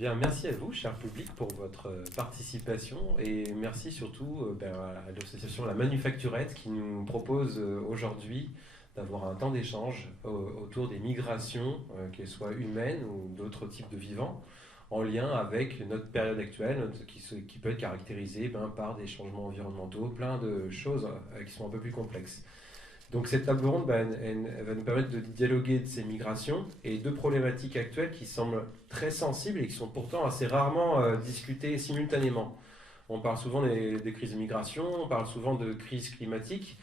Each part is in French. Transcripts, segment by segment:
Bien, merci à vous, cher public, pour votre participation et merci surtout à l'association La Manufacturette qui nous propose aujourd'hui d'avoir un temps d'échange autour des migrations, qu'elles soient humaines ou d'autres types de vivants, en lien avec notre période actuelle qui peut être caractérisée par des changements environnementaux, plein de choses qui sont un peu plus complexes. Donc cette table ronde, elle va nous permettre de dialoguer de ces migrations et deux problématiques actuelles qui semblent très sensibles et qui sont pourtant assez rarement discutées simultanément. On parle souvent des crises de migration, on parle souvent de crises climatiques.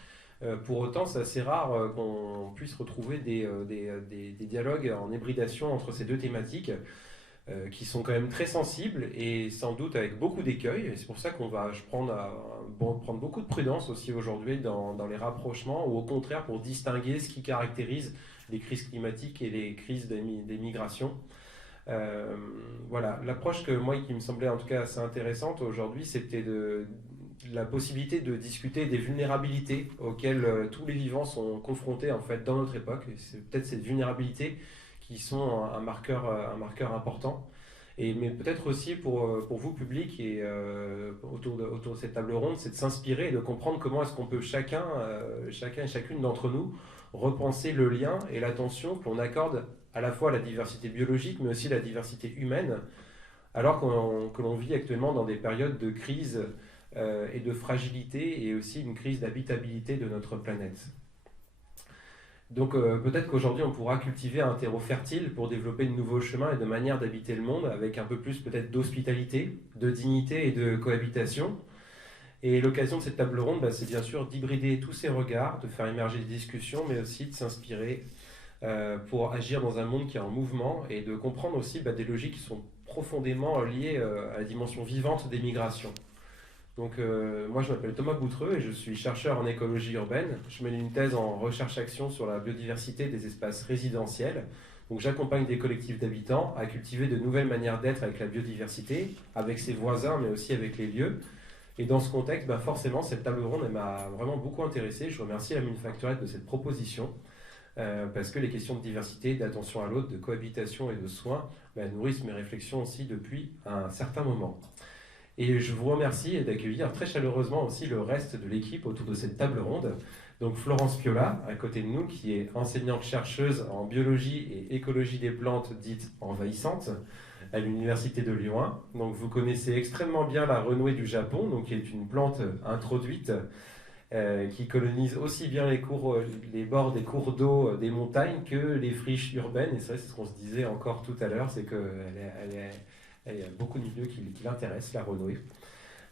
Pour autant, c'est assez rare qu'on puisse retrouver des dialogues en hybridation entre ces deux thématiques qui sont quand même très sensibles et sans doute avec beaucoup d'écueils. Et c'est pour ça qu'on va prendre beaucoup de prudence aussi aujourd'hui dans les rapprochements, ou au contraire pour distinguer ce qui caractérise les crises climatiques et les crises des migrations. Voilà, l'approche qui me semblait en tout cas assez intéressante aujourd'hui, c'était la possibilité de discuter des vulnérabilités auxquelles tous les vivants sont confrontés en fait dans notre époque. Et c'est peut-être cette vulnérabilité qui sont un marqueur important. Mais peut-être aussi pour vous, public, et autour de cette table ronde, c'est de s'inspirer et de comprendre comment est-ce qu'on peut chacun et chacune d'entre nous repenser le lien et l'attention qu'on accorde à la fois à la diversité biologique, mais aussi à la diversité humaine, alors que l'on vit actuellement dans des périodes de crise et de fragilité, et aussi une crise d'habitabilité de notre planète. Donc peut-être qu'aujourd'hui on pourra cultiver un terreau fertile pour développer de nouveaux chemins et de manières d'habiter le monde avec un peu plus peut-être d'hospitalité, de dignité et de cohabitation. Et l'occasion de cette table ronde, c'est bien sûr d'hybrider tous ces regards, de faire émerger des discussions, mais aussi de s'inspirer pour agir dans un monde qui est en mouvement et de comprendre aussi des logiques qui sont profondément liées à la dimension vivante des migrations. Donc moi je m'appelle Thomas Boutreux et je suis chercheur en écologie urbaine. Je mène une thèse en recherche-action sur la biodiversité des espaces résidentiels. Donc j'accompagne des collectifs d'habitants à cultiver de nouvelles manières d'être avec la biodiversité, avec ses voisins mais aussi avec les lieux. Et dans ce contexte, forcément cette table ronde elle m'a vraiment beaucoup intéressé. Je remercie la Manufacturette de cette proposition parce que les questions de diversité, d'attention à l'autre, de cohabitation et de soins nourrissent mes réflexions aussi depuis un certain moment. Et je vous remercie d'accueillir très chaleureusement aussi le reste de l'équipe autour de cette table ronde. Donc Florence Piola, à côté de nous, qui est enseignante-chercheuse en biologie et écologie des plantes dites envahissantes à l'Université de Lyon 1. Donc vous connaissez extrêmement bien la renouée du Japon, donc qui est une plante introduite qui colonise aussi bien les bords des cours d'eau des montagnes que les friches urbaines. Et c'est vrai, c'est ce qu'on se disait encore tout à l'heure, c'est qu'il y a beaucoup de milieux qui l'intéressent, la renouée.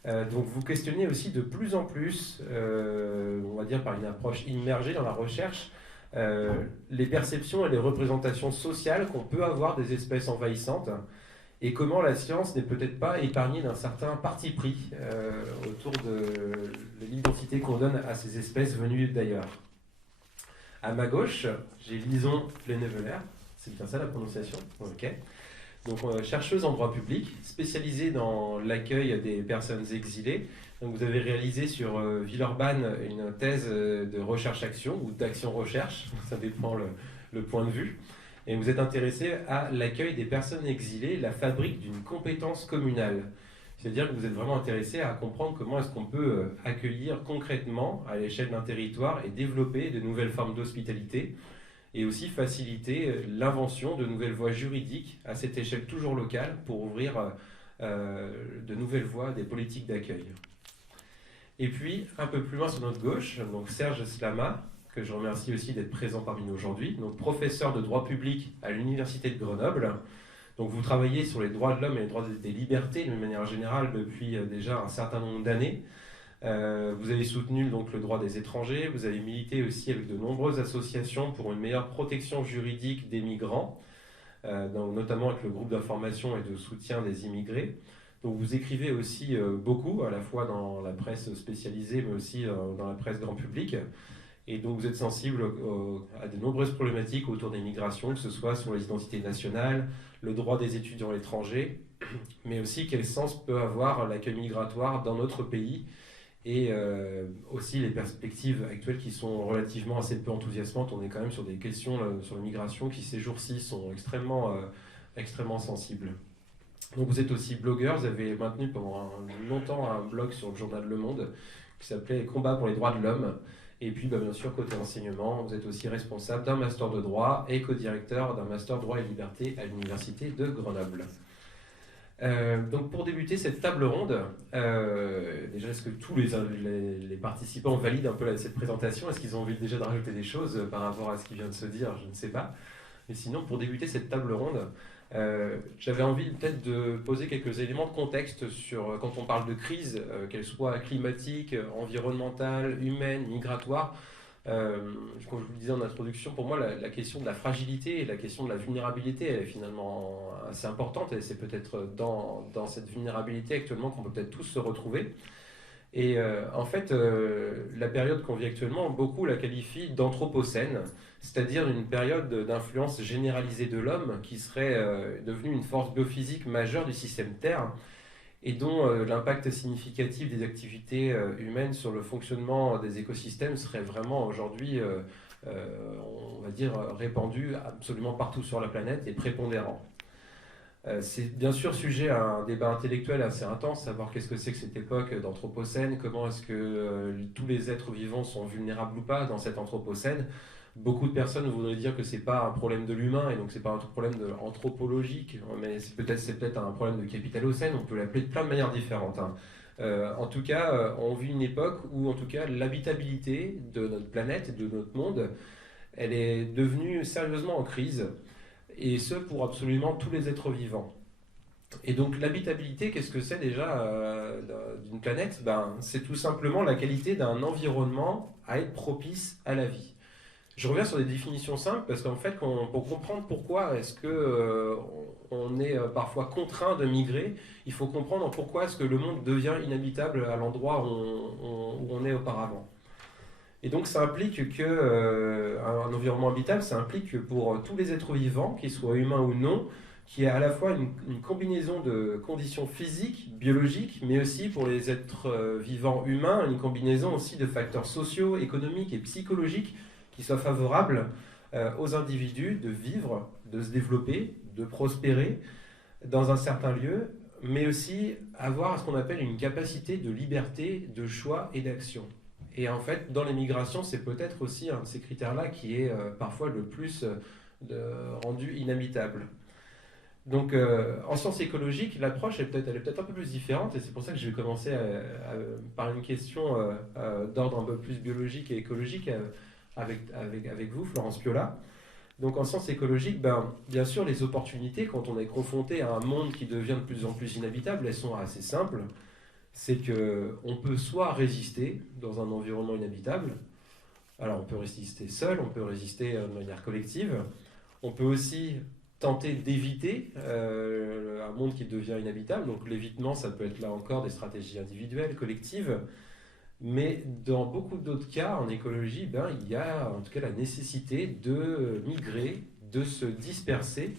Donc vous questionnez aussi de plus en plus, on va dire par une approche immergée dans la recherche, les perceptions et les représentations sociales qu'on peut avoir des espèces envahissantes et comment la science n'est peut-être pas épargnée d'un certain parti pris autour de l'identité qu'on donne à ces espèces venues d'ailleurs. À ma gauche, j'ai Lison Plenneveller, c'est bien ça la prononciation? Ok. Donc, chercheuse en droit public, spécialisée dans l'accueil des personnes exilées. Donc, vous avez réalisé sur Villeurbanne une thèse de recherche-action ou d'action-recherche, ça dépend le point de vue. Et vous êtes intéressé à l'accueil des personnes exilées, la fabrique d'une compétence communale. C'est-à-dire que vous êtes vraiment intéressé à comprendre comment est-ce qu'on peut accueillir concrètement à l'échelle d'un territoire et développer de nouvelles formes d'hospitalité, et aussi faciliter l'invention de nouvelles voies juridiques à cette échelle toujours locale pour ouvrir de nouvelles voies des politiques d'accueil. Et puis, un peu plus loin sur notre gauche, donc Serge Slama, que je remercie aussi d'être présent parmi nous aujourd'hui, donc professeur de droit public à l'Université de Grenoble. Donc vous travaillez sur les droits de l'homme et les droits des libertés de manière générale depuis déjà un certain nombre d'années. Vous avez soutenu donc le droit des étrangers, vous avez milité aussi avec de nombreuses associations pour une meilleure protection juridique des migrants, notamment avec le groupe d'information et de soutien des immigrés. Donc vous écrivez aussi beaucoup, à la fois dans la presse spécialisée, mais aussi dans la presse grand public. Et donc vous êtes sensible à de nombreuses problématiques autour des migrations, que ce soit sur les identités nationales, le droit des étudiants étrangers, mais aussi quel sens peut avoir l'accueil migratoire dans notre pays, et aussi les perspectives actuelles qui sont relativement assez peu enthousiasmantes. On est quand même sur des questions sur l'immigration qui ces jours-ci sont extrêmement sensibles. Donc vous êtes aussi blogueur, vous avez maintenu pendant longtemps un blog sur le journal Le Monde qui s'appelait Combat pour les droits de l'homme. Et puis bien sûr, côté enseignement, vous êtes aussi responsable d'un master de droit et co-directeur d'un master droit et liberté à l'université de Grenoble. Donc pour débuter cette table ronde, déjà est-ce que tous les participants valident un peu cette présentation? Est-ce qu'ils ont envie déjà de rajouter des choses par rapport à ce qui vient de se dire? Je ne sais pas. Mais sinon, pour débuter cette table ronde, j'avais envie peut-être de poser quelques éléments de contexte sur quand on parle de crise, qu'elle soit climatique, environnementale, humaine, migratoire. Comme je vous le disais en introduction, pour moi, la question de la fragilité et la question de la vulnérabilité elle est finalement assez importante. Et c'est peut-être dans cette vulnérabilité actuellement qu'on peut peut-être tous se retrouver. Et en fait, la période qu'on vit actuellement, beaucoup la qualifient d'anthropocène, c'est-à-dire une période d'influence généralisée de l'homme qui serait devenue une force biophysique majeure du système Terre et dont l'impact significatif des activités humaines sur le fonctionnement des écosystèmes serait vraiment aujourd'hui, on va dire, répandu absolument partout sur la planète et prépondérant. C'est bien sûr sujet à un débat intellectuel assez intense, savoir qu'est-ce que c'est que cette époque d'anthropocène, comment est-ce que tous les êtres vivants sont vulnérables ou pas dans cet anthropocène. Beaucoup de personnes voudraient dire que c'est pas un problème de l'humain et donc c'est pas un problème anthropologique, mais c'est peut-être un problème de capitalocène, on peut l'appeler de plein de manières différentes. Hein. En tout cas, on vit une époque où en tout cas l'habitabilité de notre planète et de notre monde, elle est devenue sérieusement en crise et ce pour absolument tous les êtres vivants. Et donc l'habitabilité, qu'est-ce que c'est déjà d'une planète? C'est tout simplement la qualité d'un environnement à être propice à la vie. Je reviens sur des définitions simples parce qu'en fait, pour comprendre pourquoi est-ce que on est parfois contraint de migrer, il faut comprendre pourquoi est-ce que le monde devient inhabitable à l'endroit où on est auparavant. Et donc ça implique que un environnement habitable, ça implique que pour tous les êtres vivants, qu'ils soient humains ou non, qu'il y ait à la fois une combinaison de conditions physiques, biologiques, mais aussi pour les êtres vivants humains, une combinaison aussi de facteurs sociaux, économiques et psychologiques qui soient favorables aux individus de vivre, de se développer, de prospérer dans un certain lieu, mais aussi avoir ce qu'on appelle une capacité de liberté, de choix et d'action. Et en fait, dans les migrations, c'est peut-être aussi un de ces critères-là qui est parfois le plus rendu inhabitable. Donc, en sciences écologiques, l'approche elle est peut-être un peu plus différente, et c'est pour ça que je vais commencer par une question d'ordre un peu plus biologique et écologique avec vous, Florence Piola. Donc, en sciences écologiques, bien sûr, les opportunités, quand on est confronté à un monde qui devient de plus en plus inhabitable, elles sont assez simples. C'est qu'on peut soit résister dans un environnement inhabitable, alors on peut résister seul, on peut résister de manière collective, on peut aussi tenter d'éviter un monde qui devient inhabitable, donc l'évitement ça peut être là encore des stratégies individuelles, collectives, mais dans beaucoup d'autres cas en écologie, il y a en tout cas la nécessité de migrer, de se disperser.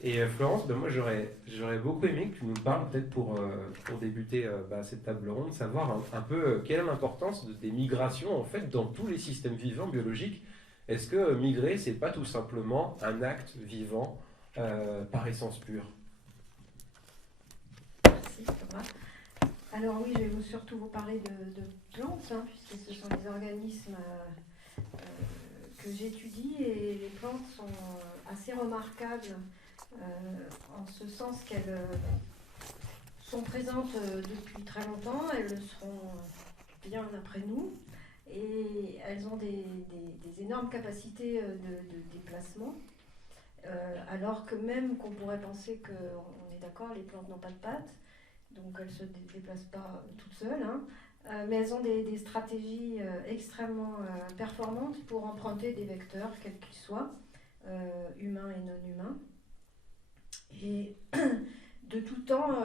Et Florence, moi j'aurais beaucoup aimé que tu nous parles, peut-être pour débuter cette table ronde, savoir un peu quelle est l'importance des migrations en fait dans tous les systèmes vivants biologiques. Est-ce que migrer, c'est pas tout simplement un acte vivant par essence pure? Merci Thomas. Alors oui, je vais surtout vous parler de plantes, hein, puisque ce sont les organismes que j'étudie et les plantes sont assez remarquables en ce sens qu'elles sont présentes depuis très longtemps, elles le seront bien après nous, et elles ont des énormes capacités de déplacement, alors que même qu'on pourrait penser qu'on est d'accord, les plantes n'ont pas de pattes, donc elles ne se déplacent pas toutes seules, hein, mais elles ont des stratégies extrêmement performantes pour emprunter des vecteurs, quels qu'ils soient, humains et non humains. Et de tout temps,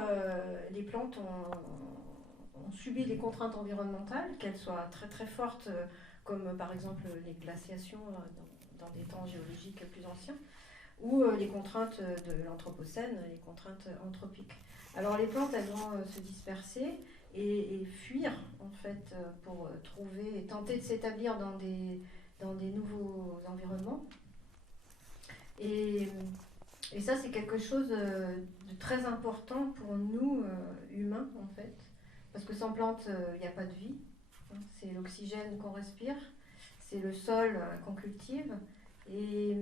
les plantes ont subi des contraintes environnementales, qu'elles soient très très fortes, comme par exemple les glaciations dans des temps géologiques plus anciens, ou les contraintes de l'Anthropocène, les contraintes anthropiques. Alors les plantes, elles vont se disperser et fuir en fait pour trouver et tenter de s'établir dans des nouveaux environnements. Et Et ça, c'est quelque chose de très important pour nous, humains, en fait. Parce que sans plantes, il n'y a pas de vie. Hein. C'est l'oxygène qu'on respire, c'est le sol qu'on cultive. Et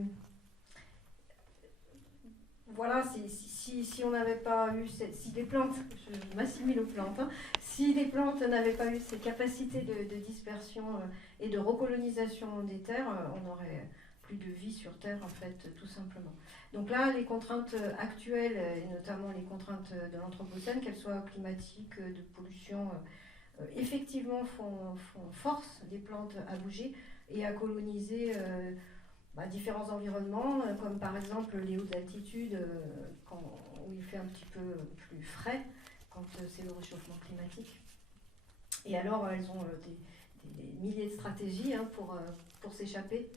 voilà, si on n'avait pas eu, si les plantes, je m'assimile aux plantes, hein, si les plantes n'avaient pas eu ces capacités de dispersion et de recolonisation des terres, on n'aurait plus de vie sur Terre, en fait, tout simplement. Donc là, les contraintes actuelles, et notamment les contraintes de l'Anthropocène, qu'elles soient climatiques, de pollution, effectivement font force les plantes à bouger et à coloniser différents environnements, comme par exemple les hautes altitudes, où il fait un petit peu plus frais, quand c'est le réchauffement climatique. Et alors, elles ont des milliers de stratégies pour s'échapper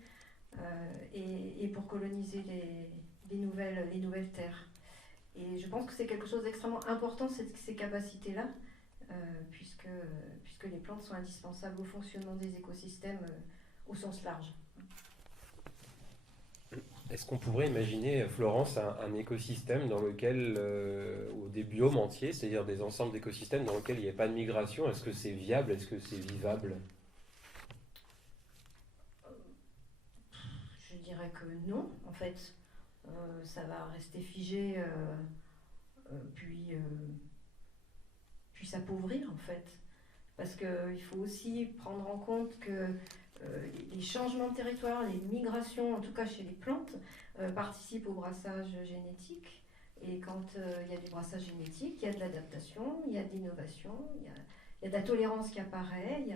et pour coloniser les nouvelles terres. Et je pense que c'est quelque chose d'extrêmement important, ces capacités-là, puisque les plantes sont indispensables au fonctionnement des écosystèmes au sens large. Est-ce qu'on pourrait imaginer, Florence, un écosystème dans lequel, ou des biomes entiers, c'est-à-dire des ensembles d'écosystèmes dans lesquels il n'y a pas de migration? Est-ce que c'est viable? Est-ce que c'est vivable? Je dirais que non, en fait. Ça va rester figé, puis s'appauvrir, en fait. Parce qu'il faut aussi prendre en compte que les changements de territoire, les migrations, en tout cas chez les plantes, participent au brassage génétique. Et quand il y a du brassage génétique, il y a de l'adaptation, il y a de l'innovation, il y a de la tolérance qui apparaît,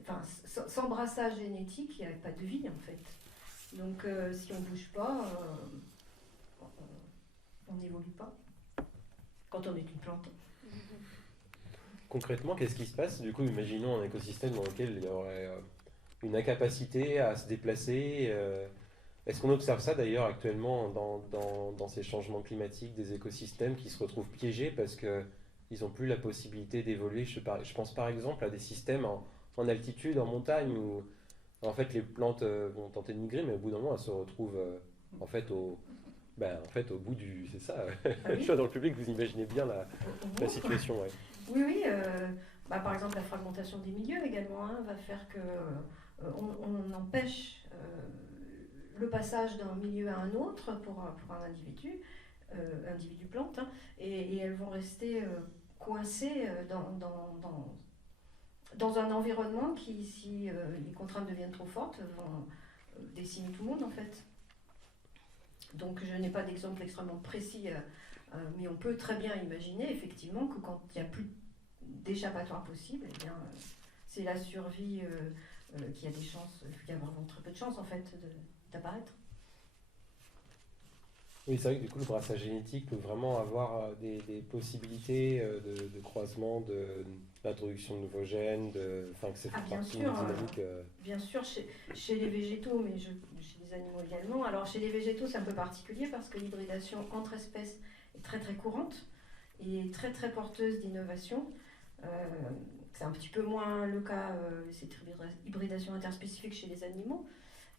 enfin, sans brassage génétique, il n'y a pas de vie, en fait. Donc si on ne bouge pas, on n'évolue pas quand on est une plante. Concrètement, qu'est-ce qui se passe? Du coup, imaginons un écosystème dans lequel il y aurait une incapacité à se déplacer. Est-ce qu'on observe ça d'ailleurs actuellement dans ces changements climatiques des écosystèmes qui se retrouvent piégés parce qu'ils n'ont plus la possibilité d'évoluer? Je pense par exemple à des systèmes en altitude, en montagne, où en fait les plantes vont tenter de migrer, mais au bout d'un moment elles se retrouvent en fait au bout du... C'est ça, Ah je oui. suis dans le public, vous imaginez bien la situation, ouais. Oui, oui. Par exemple, la fragmentation des milieux également va faire que on empêche le passage d'un milieu à un autre pour un individu plante, hein, et elles vont rester coincées dans un environnement qui, si les contraintes deviennent trop fortes, vont décimer tout le monde, en fait. Donc je n'ai pas d'exemple extrêmement précis, mais on peut très bien imaginer effectivement que quand il n'y a plus d'échappatoire possible, eh bien, c'est la survie qui a des chances, il y a vraiment très peu de chances en fait d'apparaître. Oui, c'est vrai que du coup, le brassage génétique peut vraiment avoir des possibilités de croisement, d'introduction de nouveaux gènes, enfin, que c'est Ah bien partie d'une sûr, dynamique. bien sûr chez les végétaux, mais chez les animaux également. Alors chez les végétaux c'est un peu particulier parce que l'hybridation entre espèces est très très courante et très très porteuse d'innovation. Euh, c'est un petit peu moins le cas, cette hybridation interspécifique chez les animaux,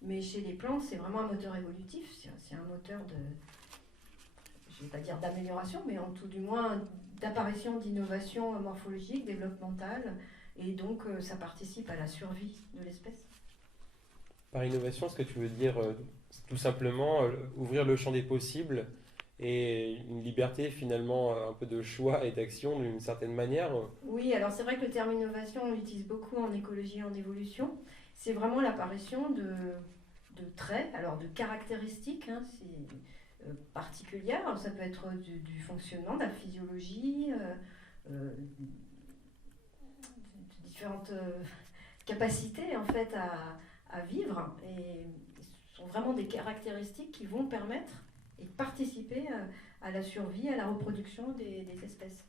mais chez les plantes c'est vraiment un moteur évolutif, c'est un moteur je ne vais pas dire d'amélioration, mais en tout du moins d'apparition d'innovation morphologique, développementale, et donc ça participe à la survie de l'espèce. Par innovation, ce que tu veux dire, tout simplement ouvrir le champ des possibles et une liberté finalement un peu de choix et d'action d'une certaine manière. Oui, alors c'est vrai que le terme innovation, on l'utilise beaucoup en écologie et en évolution. C'est vraiment l'apparition de traits, alors de caractéristiques particulières. Alors, ça peut être du fonctionnement, de la physiologie, de différentes capacités en fait à vivre. Et ce sont vraiment des caractéristiques qui vont permettre et participer à la survie, à la reproduction des espèces.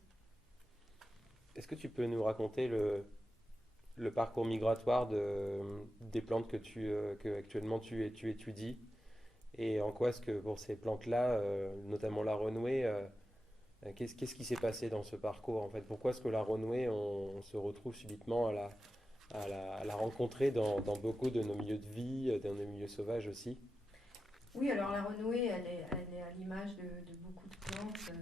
Est-ce que tu peux nous raconter le parcours migratoire des plantes que actuellement tu étudies et en quoi est-ce que pour ces plantes-là, notamment la renouée, qu'est-ce qui s'est passé dans ce parcours en fait? Pourquoi est-ce que la renouée, on se retrouve subitement à la rencontrer dans beaucoup de nos milieux de vie, dans nos milieux sauvages aussi? Oui, alors la renouée, elle est à l'image de beaucoup de plantes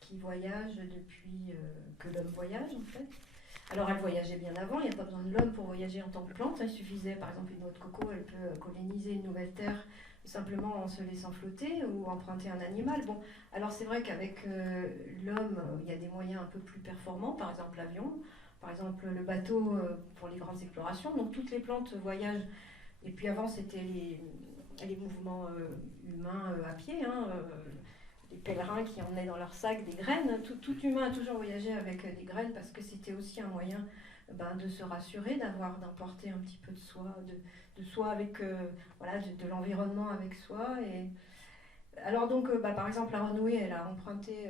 qui voyagent depuis que l'homme voyage en fait. Alors elle voyageait bien avant, il n'y a pas besoin de l'homme pour voyager en tant que plante. Il suffisait, par exemple, une noix de coco, elle peut coloniser une nouvelle terre simplement en se laissant flotter ou emprunter un animal. Bon, alors c'est vrai qu'avec l'homme, il y a des moyens un peu plus performants, par exemple l'avion, par exemple le bateau pour les grandes explorations. Donc toutes les plantes voyagent. Et puis avant, c'était les mouvements humains à pied, hein, les pèlerins qui emmenaient dans leur sac des graines. Tout humain a toujours voyagé avec des graines parce que c'était aussi un moyen de se rassurer, d'emporter un petit peu de soi, de soi avec, voilà, de l'environnement avec soi. Et alors donc, par exemple, la renouée, elle a emprunté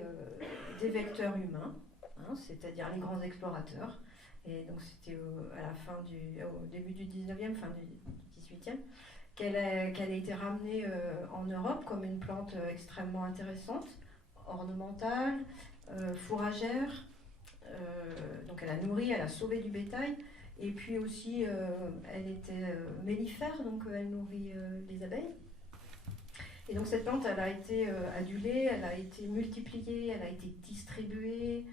des vecteurs humains, hein, c'est-à-dire les grands explorateurs. Et donc c'était au début du 19e, fin du 18e, qu'elle a été ramenée en Europe comme une plante extrêmement intéressante, ornementale, fourragère. Donc elle a nourri, elle a sauvé du bétail. Et puis aussi, elle était mellifère, donc elle nourrit les abeilles. Et donc cette plante, elle a été adulée, elle a été multipliée, elle a été distribuée,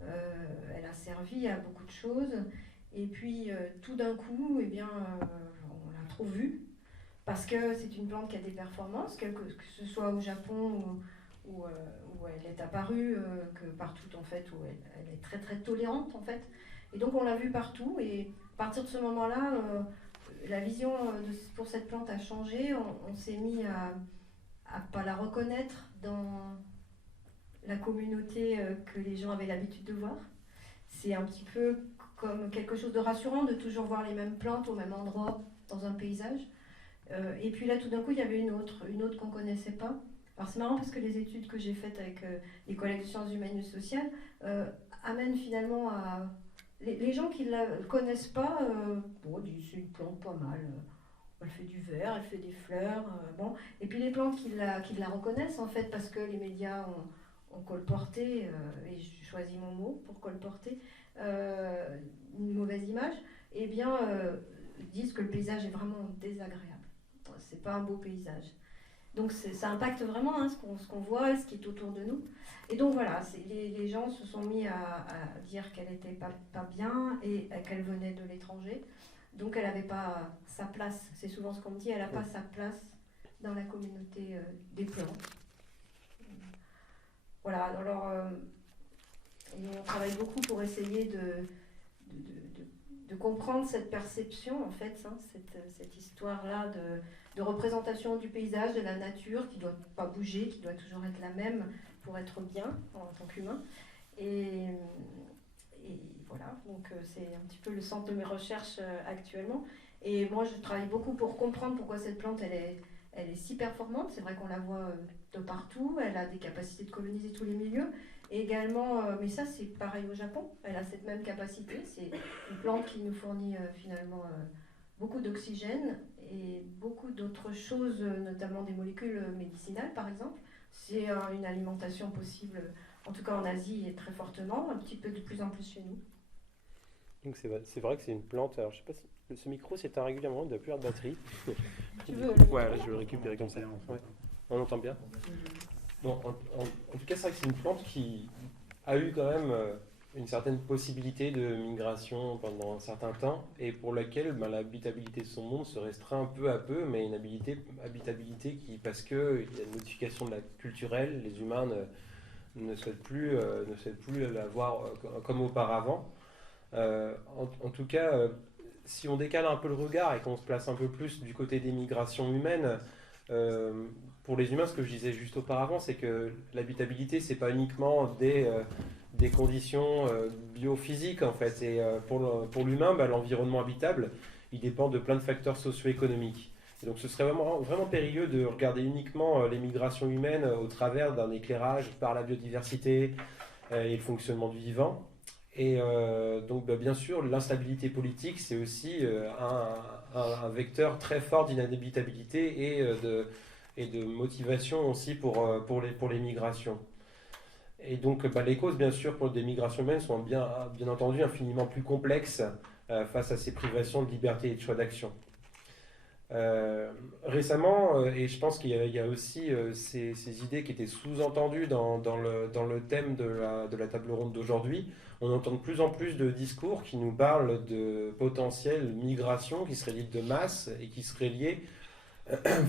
elle a servi à beaucoup de choses. Et puis tout d'un coup, eh bien, on l'a trop vue, parce que c'est une plante qui a des performances, que ce soit au Japon où elle est apparue, que partout en fait, où elle est très très tolérante en fait. Et donc on l'a vue partout, et à partir de ce moment-là, la vision pour cette plante a changé. On s'est mis à pas la reconnaître dans la communauté que les gens avaient l'habitude de voir. C'est un petit peu comme quelque chose de rassurant de toujours voir les mêmes plantes au même endroit dans un paysage. Et puis là, tout d'un coup, il y avait une autre qu'on ne connaissait pas. Alors c'est marrant parce que les études que j'ai faites avec les collègues de sciences humaines et sociales amènent finalement à... Les gens qui ne la connaissent pas, disent c'est une plante pas mal. Elle fait du vert, elle fait des fleurs. Bon. Et puis les plantes qui la reconnaissent en fait parce que les médias ont colporté, et je choisis mon mot pour colporter, une mauvaise image, eh bien disent que le paysage est vraiment désagréable. C'est pas un beau paysage. Donc ça impacte vraiment ce qu'on voit, ce qui est autour de nous. Et donc voilà, les gens se sont mis à dire qu'elle n'était pas bien et qu'elle venait de l'étranger. Donc elle n'avait pas sa place. C'est souvent ce qu'on me dit, elle n'a pas sa place dans la communauté des plantes. Voilà, alors on travaille beaucoup pour essayer de comprendre cette perception, en fait, hein, cette histoire-là de représentation du paysage, de la nature, qui ne doit pas bouger, qui doit toujours être la même pour être bien en tant qu'humain. Et voilà, donc c'est un petit peu le centre de mes recherches actuellement. Et moi, je travaille beaucoup pour comprendre pourquoi cette plante, elle est si performante. C'est vrai qu'on la voit de partout, elle a des capacités de coloniser tous les milieux. Et également, mais ça c'est pareil au Japon, elle a cette même capacité. C'est une plante qui nous fournit finalement beaucoup d'oxygène et beaucoup d'autres choses, notamment des molécules médicinales par exemple. C'est une alimentation possible, en tout cas en Asie, et très fortement, un petit peu de plus en plus chez nous. Donc c'est vrai que c'est une plante. Alors je sais pas si ce micro s'éteint régulièrement, il ne doit plus avoir de batterie. Tu veux Ouais, là, je vais le récupérer comme ça. Ouais. On entend bien. Bon, en tout cas, c'est vrai que c'est une plante qui a eu quand même une certaine possibilité de migration pendant un certain temps et pour laquelle l'habitabilité de son monde se restreint peu à peu, mais une habitabilité qui, parce qu'il y a une modification de la culturelle, les humains ne souhaitent plus l'avoir comme auparavant. En tout cas, si on décale un peu le regard et qu'on se place un peu plus du côté des migrations humaines, pour les humains, ce que je disais juste auparavant, c'est que l'habitabilité, c'est pas uniquement des conditions biophysiques en fait. Et pour l'humain, l'environnement habitable, il dépend de plein de facteurs socio-économiques. Et donc ce serait vraiment, vraiment périlleux de regarder uniquement les migrations humaines au travers d'un éclairage par la biodiversité et le fonctionnement du vivant. Et donc bien sûr, l'instabilité politique, c'est aussi un vecteur très fort d'inhabitabilité et de motivation aussi pour les migrations. Et donc les causes, bien sûr, pour des migrations humaines sont bien entendu infiniment plus complexes face à ces privations de liberté et de choix d'action. Récemment, et je pense qu'il y a aussi ces idées qui étaient sous-entendues dans le thème de la table ronde d'aujourd'hui, on entend de plus en plus de discours qui nous parlent de potentielle migration qui serait dite de masse et qui serait liée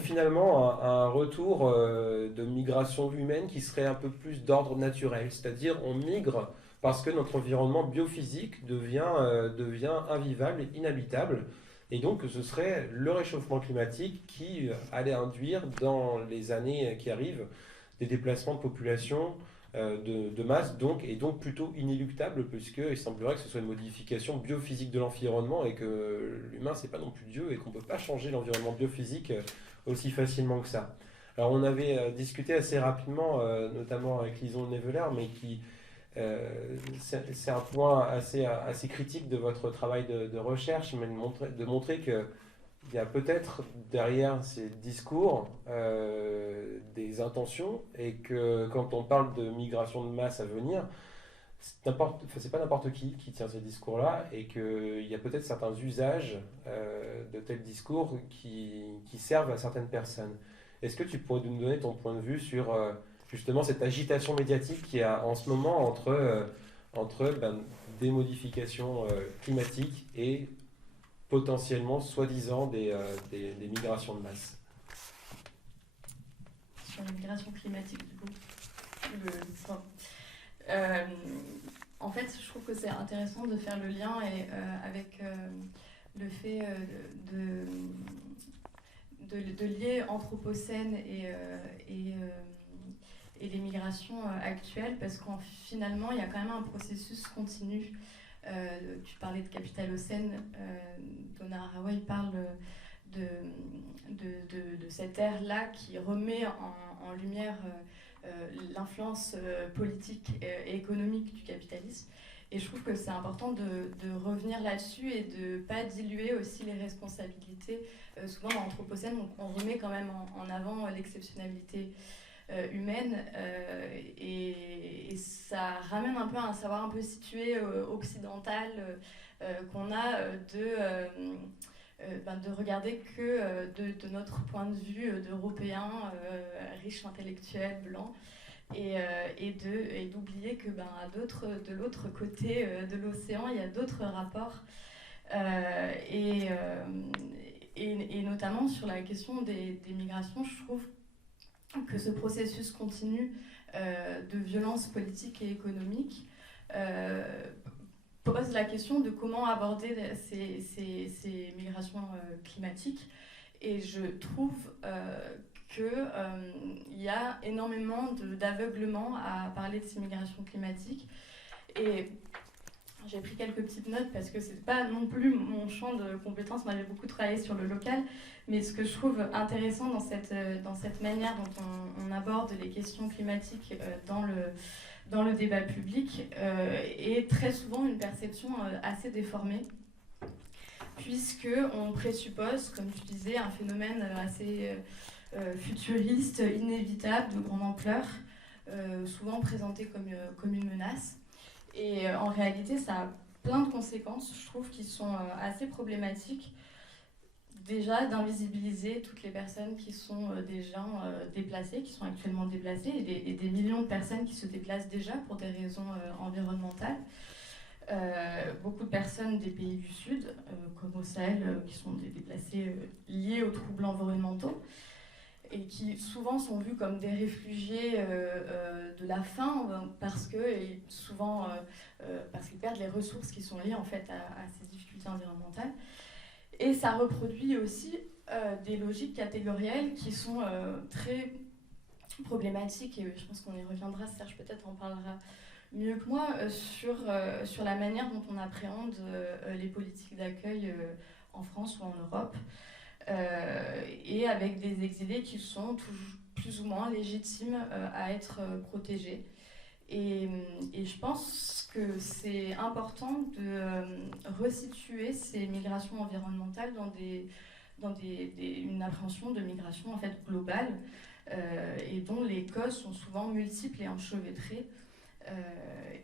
finalement à un retour de migration humaine qui serait un peu plus d'ordre naturel, c'est-à-dire on migre parce que notre environnement biophysique devient invivable et inhabitable. Et donc ce serait le réchauffement climatique qui allait induire dans les années qui arrivent des déplacements de population de masse et donc plutôt inéluctables puisqu'il semblerait que ce soit une modification biophysique de l'environnement et que l'humain c'est pas non plus Dieu et qu'on ne peut pas changer l'environnement biophysique aussi facilement que ça. Alors on avait discuté assez rapidement, notamment avec Lison Neveler, mais c'est un point assez critique de votre travail de recherche, mais de montrer qu'il y a peut-être derrière ces discours des intentions et que quand on parle de migration de masse à venir, c'est pas n'importe qui tient ces discours-là et qu'il y a peut-être certains usages de tels discours qui servent à certaines personnes. Est-ce que tu pourrais nous donner ton point de vue sur justement cette agitation médiatique qu'il y a en ce moment entre des modifications climatiques et potentiellement, soi-disant, des migrations de masse? Sur la migration climatique, du coup. Euh, En fait, je trouve que c'est intéressant de faire le lien avec le fait de lier Anthropocène et les migrations actuelles, parce qu'en finalement, il y a quand même un processus continu. Tu parlais de Capitalocène, Donna Haraway parle de cette ère-là qui remet en lumière l'influence politique et économique du capitalisme. Et je trouve que c'est important de revenir là-dessus et de ne pas diluer aussi les responsabilités. Souvent dans l'Anthropocène, on remet quand même en avant l'exceptionnalité humaine et ça ramène un peu à un savoir un peu situé occidental qu'on a de regarder que de notre point de vue d'Européens riches, intellectuels, blancs, et d'oublier que de l'autre côté de l'océan, il y a d'autres rapports. Et notamment sur la question des migrations, je trouve que ce processus continu de violence politique et économique pose la question de comment aborder ces migrations climatiques. Et je trouve qu'il y a énormément d'aveuglement à parler de ces migrations climatiques. Et j'ai pris quelques petites notes parce que c'est pas non plus mon champ de compétences. Moi, j'ai beaucoup travaillé sur le local. Mais ce que je trouve intéressant dans cette manière dont on aborde les questions climatiques dans le débat public est très souvent une perception assez déformée, puisqu'on présuppose, comme tu disais, un phénomène assez futuriste, inévitable, de grande ampleur, souvent présenté comme une menace. Et en réalité, ça a plein de conséquences, je trouve, qui sont assez problématiques. Déjà, d'invisibiliser toutes les personnes qui sont déjà déplacées, qui sont actuellement déplacées, et des millions de personnes qui se déplacent déjà pour des raisons environnementales. Beaucoup de personnes des pays du Sud, comme au Sahel, qui sont des déplacés liés aux troubles environnementaux, et qui souvent sont vus comme des réfugiés de la faim parce qu'ils perdent les ressources qui sont liées en fait à ces difficultés environnementales. Et ça reproduit aussi des logiques catégorielles qui sont très problématiques, et je pense qu'on y reviendra, Serge peut-être en parlera mieux que moi, sur la manière dont on appréhende les politiques d'accueil en France ou en Europe. Et avec des exilés qui sont plus ou moins légitimes à être protégés. Et je pense que c'est important de resituer ces migrations environnementales dans une appréhension de migration en fait globale et dont les causes sont souvent multiples et enchevêtrées.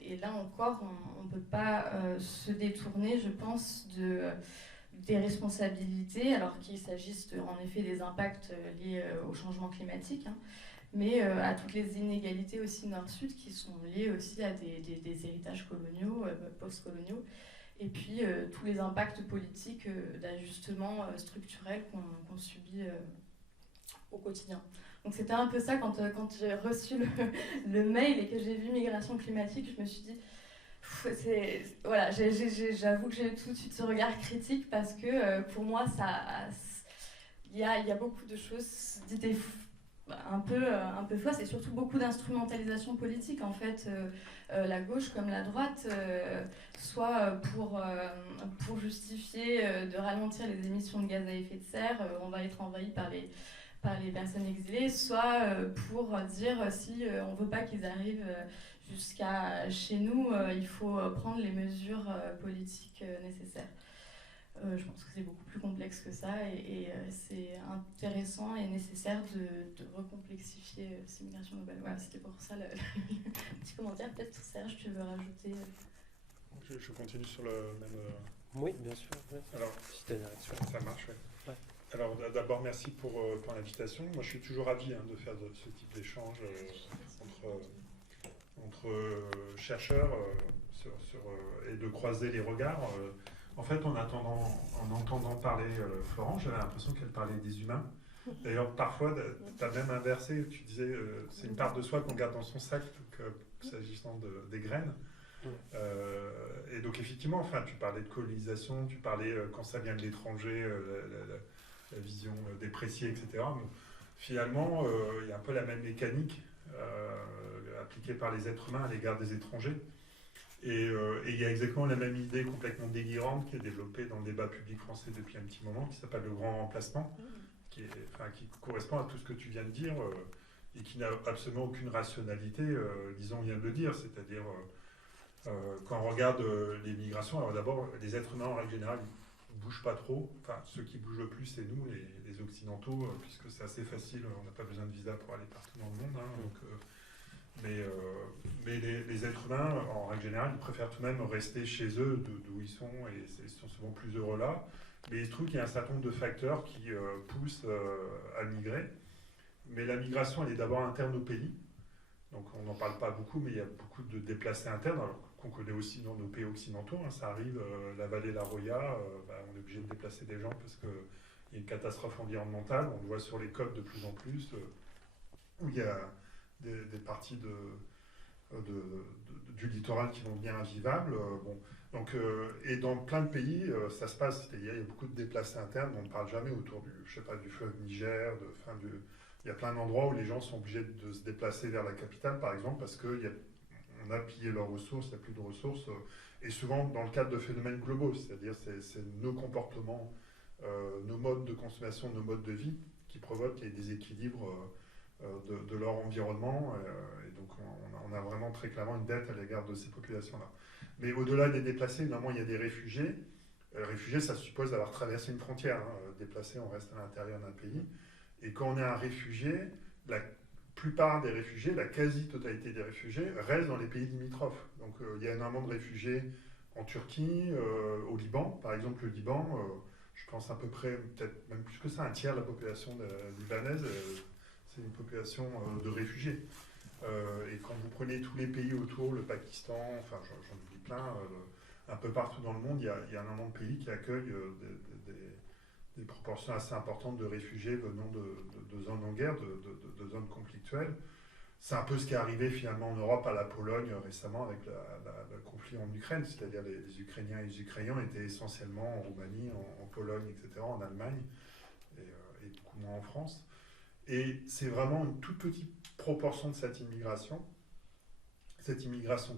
Et là encore, on ne peut pas se détourner, je pense, des responsabilités, alors qu'il s'agisse en effet des impacts liés au changement climatique, hein, mais à toutes les inégalités aussi nord-sud qui sont liées aussi à des héritages coloniaux, post-coloniaux, et puis tous les impacts politiques d'ajustement structurel qu'on subit au quotidien. Donc c'était un peu ça quand j'ai reçu le mail et que j'ai vu migration climatique, je me suis dit, voilà, j'avoue que j'ai tout de suite ce regard critique parce que pour moi, il y a beaucoup de choses d'idées un peu fausses et surtout beaucoup d'instrumentalisation politique en fait, la gauche comme la droite, soit pour justifier de ralentir les émissions de gaz à effet de serre, on va être envahi par les personnes exilées, soit pour dire si on ne veut pas qu'ils arrivent jusqu'à chez nous, il faut prendre les mesures politiques nécessaires. Je pense que c'est beaucoup plus complexe que ça et c'est intéressant et nécessaire de recomplexifier ces migrations globales. Voilà, c'était pour ça le petit commentaire. Peut-être Serge, tu veux rajouter Je continue sur le même... Oui, bien sûr. Ouais. Alors, si tu as une réaction. Ça marche, oui. Ouais. Alors d'abord, merci pour l'invitation. Moi, je suis toujours ravi de faire ce type d'échange entre chercheurs et de croiser les regards. En fait, en entendant parler Florence, j'avais l'impression qu'elle parlait des humains. D'ailleurs, parfois, tu as même inversé, tu disais c'est une part de soi qu'on garde dans son sac, s'agissant des graines. Et donc, effectivement, enfin, tu parlais de colonisation, tu parlais quand ça vient de l'étranger, la vision dépréciée, etc. Donc, finalement, il y a un peu la même mécanique appliquée par les êtres humains à l'égard des étrangers. Et il y a exactement la même idée complètement délirante qui est développée dans le débat public français depuis un petit moment, qui s'appelle le grand remplacement, qui correspond à tout ce que tu viens de dire et qui n'a absolument aucune rationalité, disons, vient de le dire. C'est-à-dire, quand on regarde les migrations, alors d'abord, les êtres humains en règle générale, ils ne bougent pas trop. Enfin, ceux qui bougent le plus, c'est nous, les Occidentaux, puisque c'est assez facile, on n'a pas besoin de visa pour aller partout dans le monde. Hein, donc, mais les êtres humains, en règle générale, ils préfèrent tout de même rester chez eux, d'où ils sont, et ils sont souvent plus heureux là. Mais il se trouve qu'il y a un certain nombre de facteurs qui poussent à migrer. Mais la migration, elle est d'abord interne au pays. Donc on n'en parle pas beaucoup, mais il y a beaucoup de déplacés internes, alors qu'on connaît aussi dans nos pays occidentaux. Hein, ça arrive, la vallée La Roya, on est obligé de déplacer des gens parce qu'il y a une catastrophe environnementale. On le voit sur les côtes de plus en plus, où il y a des parties du littoral qui vont devenir invivables. Et dans plein de pays, ça se passe. Il y a beaucoup de déplacés internes, on ne parle jamais autour du fleuve Niger. Il y a plein d'endroits où les gens sont obligés de se déplacer vers la capitale, par exemple, parce qu'on a pillé leurs ressources, il n'y a plus de ressources. Et souvent dans le cadre de phénomènes globaux, c'est-à-dire c'est nos comportements, nos modes de consommation, nos modes de vie qui provoquent les déséquilibres de leur environnement, et donc on a vraiment très clairement une dette à l'égard de ces populations-là. Mais au-delà des déplacés, évidemment, il y a des réfugiés. Réfugiés, ça suppose d'avoir traversé une frontière. Hein. Déplacé, on reste à l'intérieur d'un pays. Et quand on est un réfugié, la plupart des réfugiés, la quasi-totalité des réfugiés, restent dans les pays limitrophes. Donc il y a énormément de réfugiés en Turquie, au Liban. Par exemple, le Liban, je pense à peu près, peut-être même plus que ça, un tiers de la population libanaise, c'est une population de réfugiés. Et quand vous prenez tous les pays autour, le Pakistan, enfin j'en oublie plein, un peu partout dans le monde, il y a un nombre de pays qui accueillent des proportions assez importantes de réfugiés venant de zones en guerre, de zones conflictuelles. C'est un peu ce qui est arrivé finalement en Europe à la Pologne récemment avec le conflit en Ukraine, c'est-à-dire les Ukrainiens et les Ukrainiens étaient essentiellement en Roumanie, en Pologne, etc., en Allemagne et beaucoup moins en France. Et c'est vraiment une toute petite proportion de cette immigration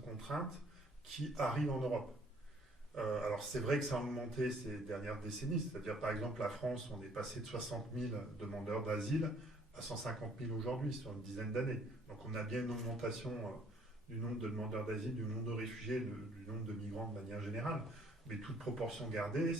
contrainte, qui arrive en Europe. Alors c'est vrai que ça a augmenté ces dernières décennies, c'est-à-dire par exemple la France, on est passé de 60 000 demandeurs d'asile à 150 000 aujourd'hui, sur une dizaine d'années. Donc on a bien une augmentation du nombre de demandeurs d'asile, du nombre de réfugiés, du nombre de migrants de manière générale. Mais toute proportion gardée,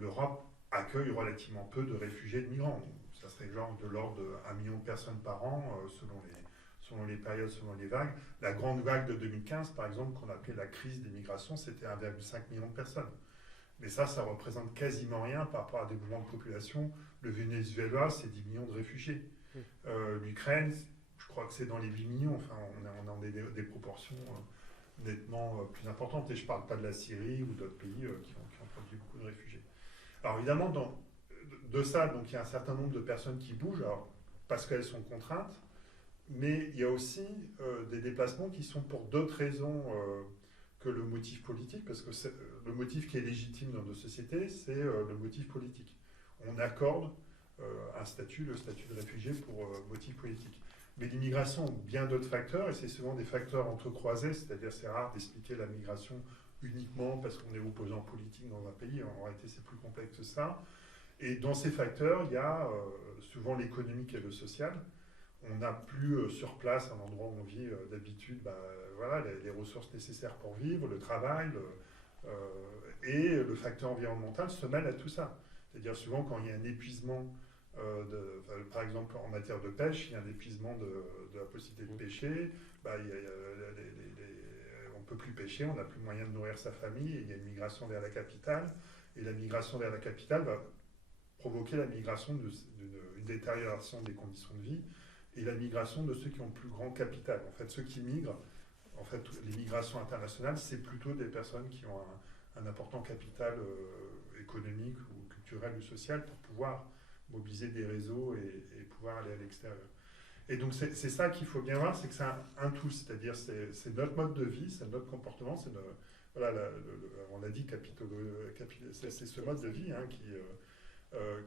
l'Europe accueille relativement peu de réfugiés et de migrants. Ça serait genre de l'ordre de 1 million de personnes par an, selon les périodes, selon les vagues. La grande vague de 2015, par exemple, qu'on appelait la crise des migrations, c'était 1,5 million de personnes. Mais ça représente quasiment rien par rapport à des mouvements de population. Le Venezuela, c'est 10 millions de réfugiés. L'Ukraine, je crois que c'est dans les 8 millions. Enfin, on est dans des proportions nettement plus importantes. Et je ne parle pas de la Syrie ou d'autres pays qui ont produit beaucoup de réfugiés. Alors évidemment, de ça, donc, il y a un certain nombre de personnes qui bougent, alors, parce qu'elles sont contraintes, mais il y a aussi des déplacements qui sont pour d'autres raisons que le motif politique, parce que le motif qui est légitime dans nos sociétés, c'est le motif politique. On accorde le statut de réfugié pour motif politique. Mais l'immigration a bien d'autres facteurs, et c'est souvent des facteurs entrecroisés, c'est-à-dire c'est rare d'expliquer la migration uniquement parce qu'on est opposant politique dans un pays, en réalité c'est plus complexe que ça. Et dans ces facteurs, il y a souvent l'économique et le social. On n'a plus sur place, un endroit où on vit d'habitude, voilà, les ressources nécessaires pour vivre, le travail, et le facteur environnemental se mêle à tout ça. C'est-à-dire souvent quand il y a un épuisement, par exemple en matière de pêche, il y a un épuisement de la possibilité de pêcher, on ne peut plus pêcher, on n'a plus moyen de nourrir sa famille, et il y a une migration vers la capitale, et la migration vers la capitale va provoquer la migration une détérioration des conditions de vie, et la migration de ceux qui ont le plus grand capital. En fait, ceux qui migrent, en fait, les migrations internationales, c'est plutôt des personnes qui ont un important capital économique ou culturel ou social pour pouvoir mobiliser des réseaux et pouvoir aller à l'extérieur. Et donc, c'est ça qu'il faut bien voir, c'est que c'est un tout, c'est-à-dire c'est notre mode de vie, c'est notre comportement, c'est voilà, on l'a dit, c'est ce mode de vie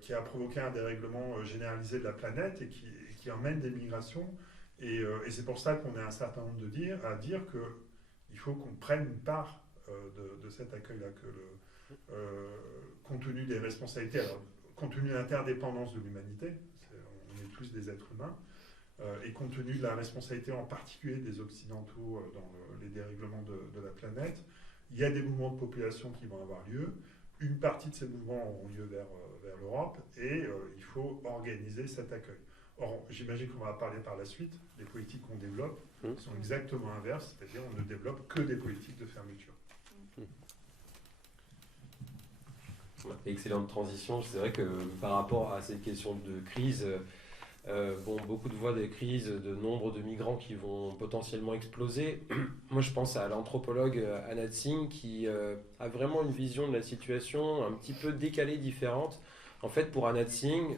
qui a provoqué un dérèglement généralisé de la planète et qui emmène des migrations. Et c'est pour ça qu'on a un certain nombre à dire qu'il faut qu'on prenne une part de cet accueil-là, compte tenu des responsabilités, alors, compte tenu de l'interdépendance de l'humanité, on est tous des êtres humains, et compte tenu de la responsabilité en particulier des Occidentaux dans les dérèglements de la planète, il y a des mouvements de population qui vont avoir lieu. Une partie de ces mouvements auront lieu vers l'Europe et il faut organiser cet accueil. Or, j'imagine qu'on va parler par la suite, les politiques qu'on développe sont exactement inverses, c'est-à-dire on ne développe que des politiques de fermeture. Excellente transition. C'est vrai que par rapport à cette question de crise, beaucoup de voix de crise, de nombre de migrants qui vont potentiellement exploser. Moi, je pense à l'anthropologue Anat Singh qui a vraiment une vision de la situation un petit peu décalée, différente. En fait, pour Anat Singh,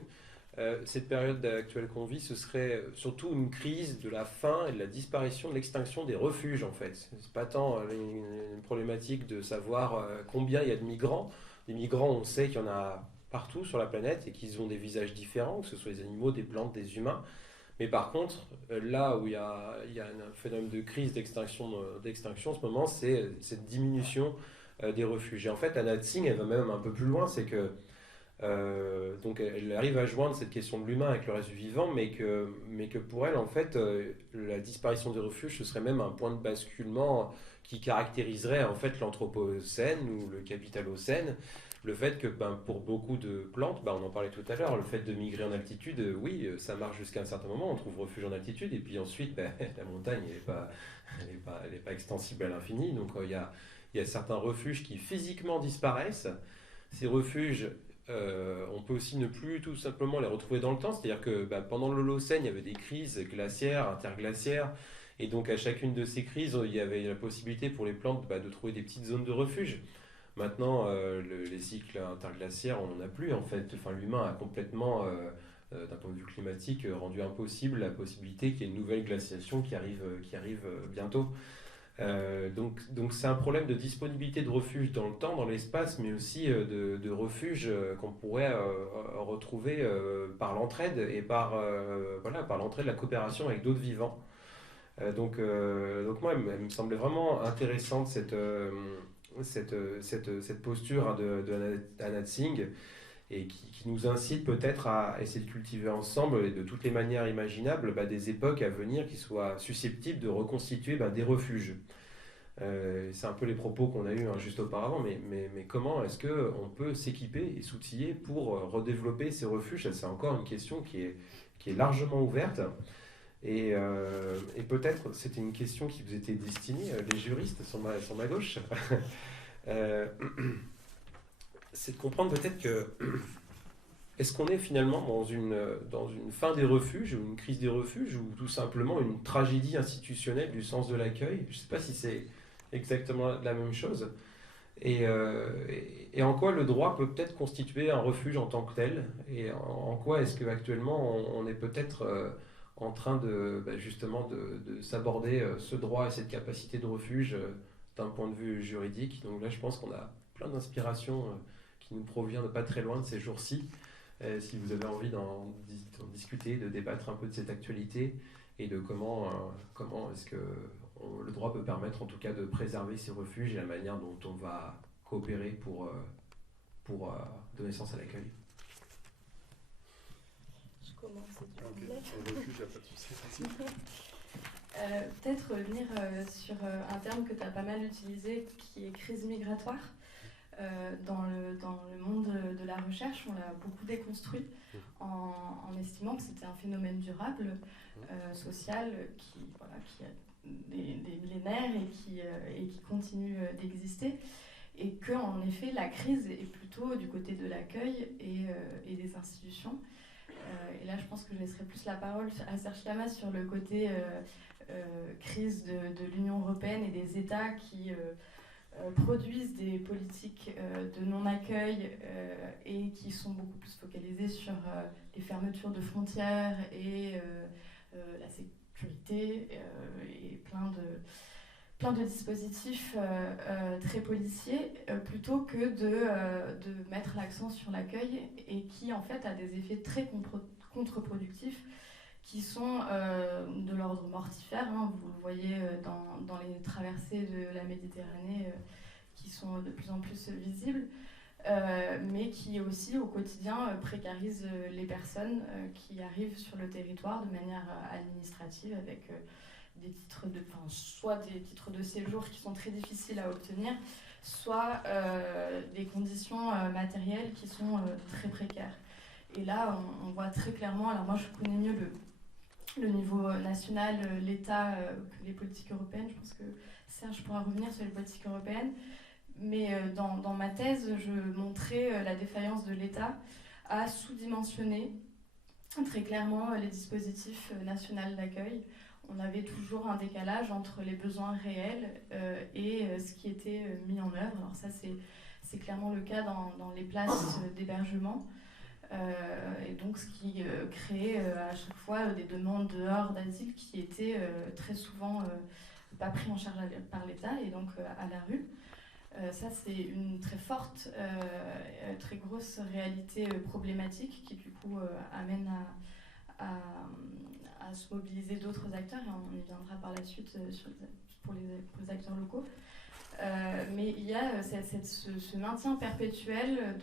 cette période actuelle qu'on vit, ce serait surtout une crise de la fin et de la disparition, de l'extinction des refuges, en fait. C'est pas tant une problématique de savoir combien il y a de migrants. Les migrants, on sait qu'il y en a partout sur la planète et qu'ils ont des visages différents, que ce soit des animaux, des plantes, des humains. Mais par contre, là où il y a un phénomène de crise, d'extinction en ce moment, c'est cette diminution des refuges. Et en fait, Anat Singh, elle va même un peu plus loin, c'est que donc elle arrive à joindre cette question de l'humain avec le reste du vivant, mais que pour elle, en fait, la disparition des refuges, ce serait même un point de basculement qui caractériserait en fait l'anthropocène ou le capitalocène. Le fait que pour beaucoup de plantes, on en parlait tout à l'heure, le fait de migrer en altitude, oui, ça marche jusqu'à un certain moment, on trouve refuge en altitude, et puis ensuite, la montagne, elle est pas extensible à l'infini, donc il y a certains refuges qui physiquement disparaissent. Ces refuges, on peut aussi ne plus tout simplement les retrouver dans le temps, c'est-à-dire que pendant l'Holocène, il y avait des crises glaciaires, interglaciaires, et donc à chacune de ces crises, il y avait la possibilité pour les plantes de trouver des petites zones de refuge. Maintenant, les cycles interglaciaires, on n'en a plus en fait. Enfin, l'humain a complètement, d'un point de vue climatique, rendu impossible la possibilité qu'il y ait une nouvelle glaciation qui arrive bientôt. Donc c'est un problème de disponibilité de refuge dans le temps, dans l'espace, mais aussi de refuge qu'on pourrait retrouver par l'entraide et par l'entraide de la coopération avec d'autres vivants. Donc moi, elle me semblait vraiment intéressante cette posture de Anat Singh et qui nous incite peut-être à essayer de cultiver ensemble et de toutes les manières imaginables des époques à venir qui soient susceptibles de reconstituer des refuges. C'est un peu les propos qu'on a eus juste auparavant, mais comment est-ce qu'on peut s'équiper et s'outiller pour redévelopper ces refuges? C'est encore une question qui est largement ouverte. Et peut-être c'était une question qui vous était destinée, les juristes sur ma gauche. c'est de comprendre peut-être que est-ce qu'on est finalement dans une fin des refuges ou une crise des refuges ou tout simplement une tragédie institutionnelle du sens de l'accueil? Je ne sais pas si c'est exactement la même chose. Et en quoi le droit peut peut-être constituer un refuge en tant que tel? Et en quoi est-ce qu'actuellement on est peut-être en train justement de s'aborder ce droit et cette capacité de refuge d'un point de vue juridique? Donc là, je pense qu'on a plein d'inspirations qui nous provient de pas très loin de ces jours-ci. Si vous avez envie d'en discuter, de débattre un peu de cette actualité et de comment est-ce que le droit peut permettre en tout cas de préserver ces refuges et la manière dont on va coopérer pour donner sens à l'accueil. Je commence. Ok, sur le refuge, il n'y a pas de souci. Peut-être revenir sur un terme que tu as pas mal utilisé, qui est crise migratoire. Dans le monde de la recherche, on l'a beaucoup déconstruit en estimant que c'était un phénomène durable, social, qui a des millénaires et qui continue d'exister. Et qu'en effet, la crise est plutôt du côté de l'accueil et des institutions. Et là, je pense que je laisserai plus la parole à Serge Lamas sur le côté crise de l'Union européenne et des États qui produisent des politiques de non-accueil et qui sont beaucoup plus focalisées sur les fermetures de frontières et la sécurité et plein de dispositifs très policiers plutôt que de mettre l'accent sur l'accueil et qui en fait a des effets très contre-productifs qui sont de l'ordre mortifère, hein, vous le voyez dans les traversées de la Méditerranée qui sont de plus en plus visibles, mais qui aussi au quotidien précarisent les personnes qui arrivent sur le territoire de manière administrative avec soit des titres de séjour qui sont très difficiles à obtenir, soit des conditions matérielles qui sont très précaires. Et là, on voit très clairement, alors moi je connais mieux le niveau national, l'État, que les politiques européennes. Je pense que Serge pourra revenir sur les politiques européennes. Mais dans ma thèse, je montrais la défaillance de l'État à sous-dimensionner très clairement les dispositifs nationaux d'accueil. On avait toujours un décalage entre les besoins réels et ce qui était mis en œuvre. Alors ça, c'est clairement le cas dans les places d'hébergement. Et donc ce qui créait à chaque fois des demandes d'asile qui étaient très souvent pas pris en charge par l'État et donc à la rue. Ça c'est une très forte, très grosse réalité problématique qui du coup amène à se mobiliser d'autres acteurs et on y viendra par la suite pour les acteurs locaux. Mais il y a ce maintien perpétuel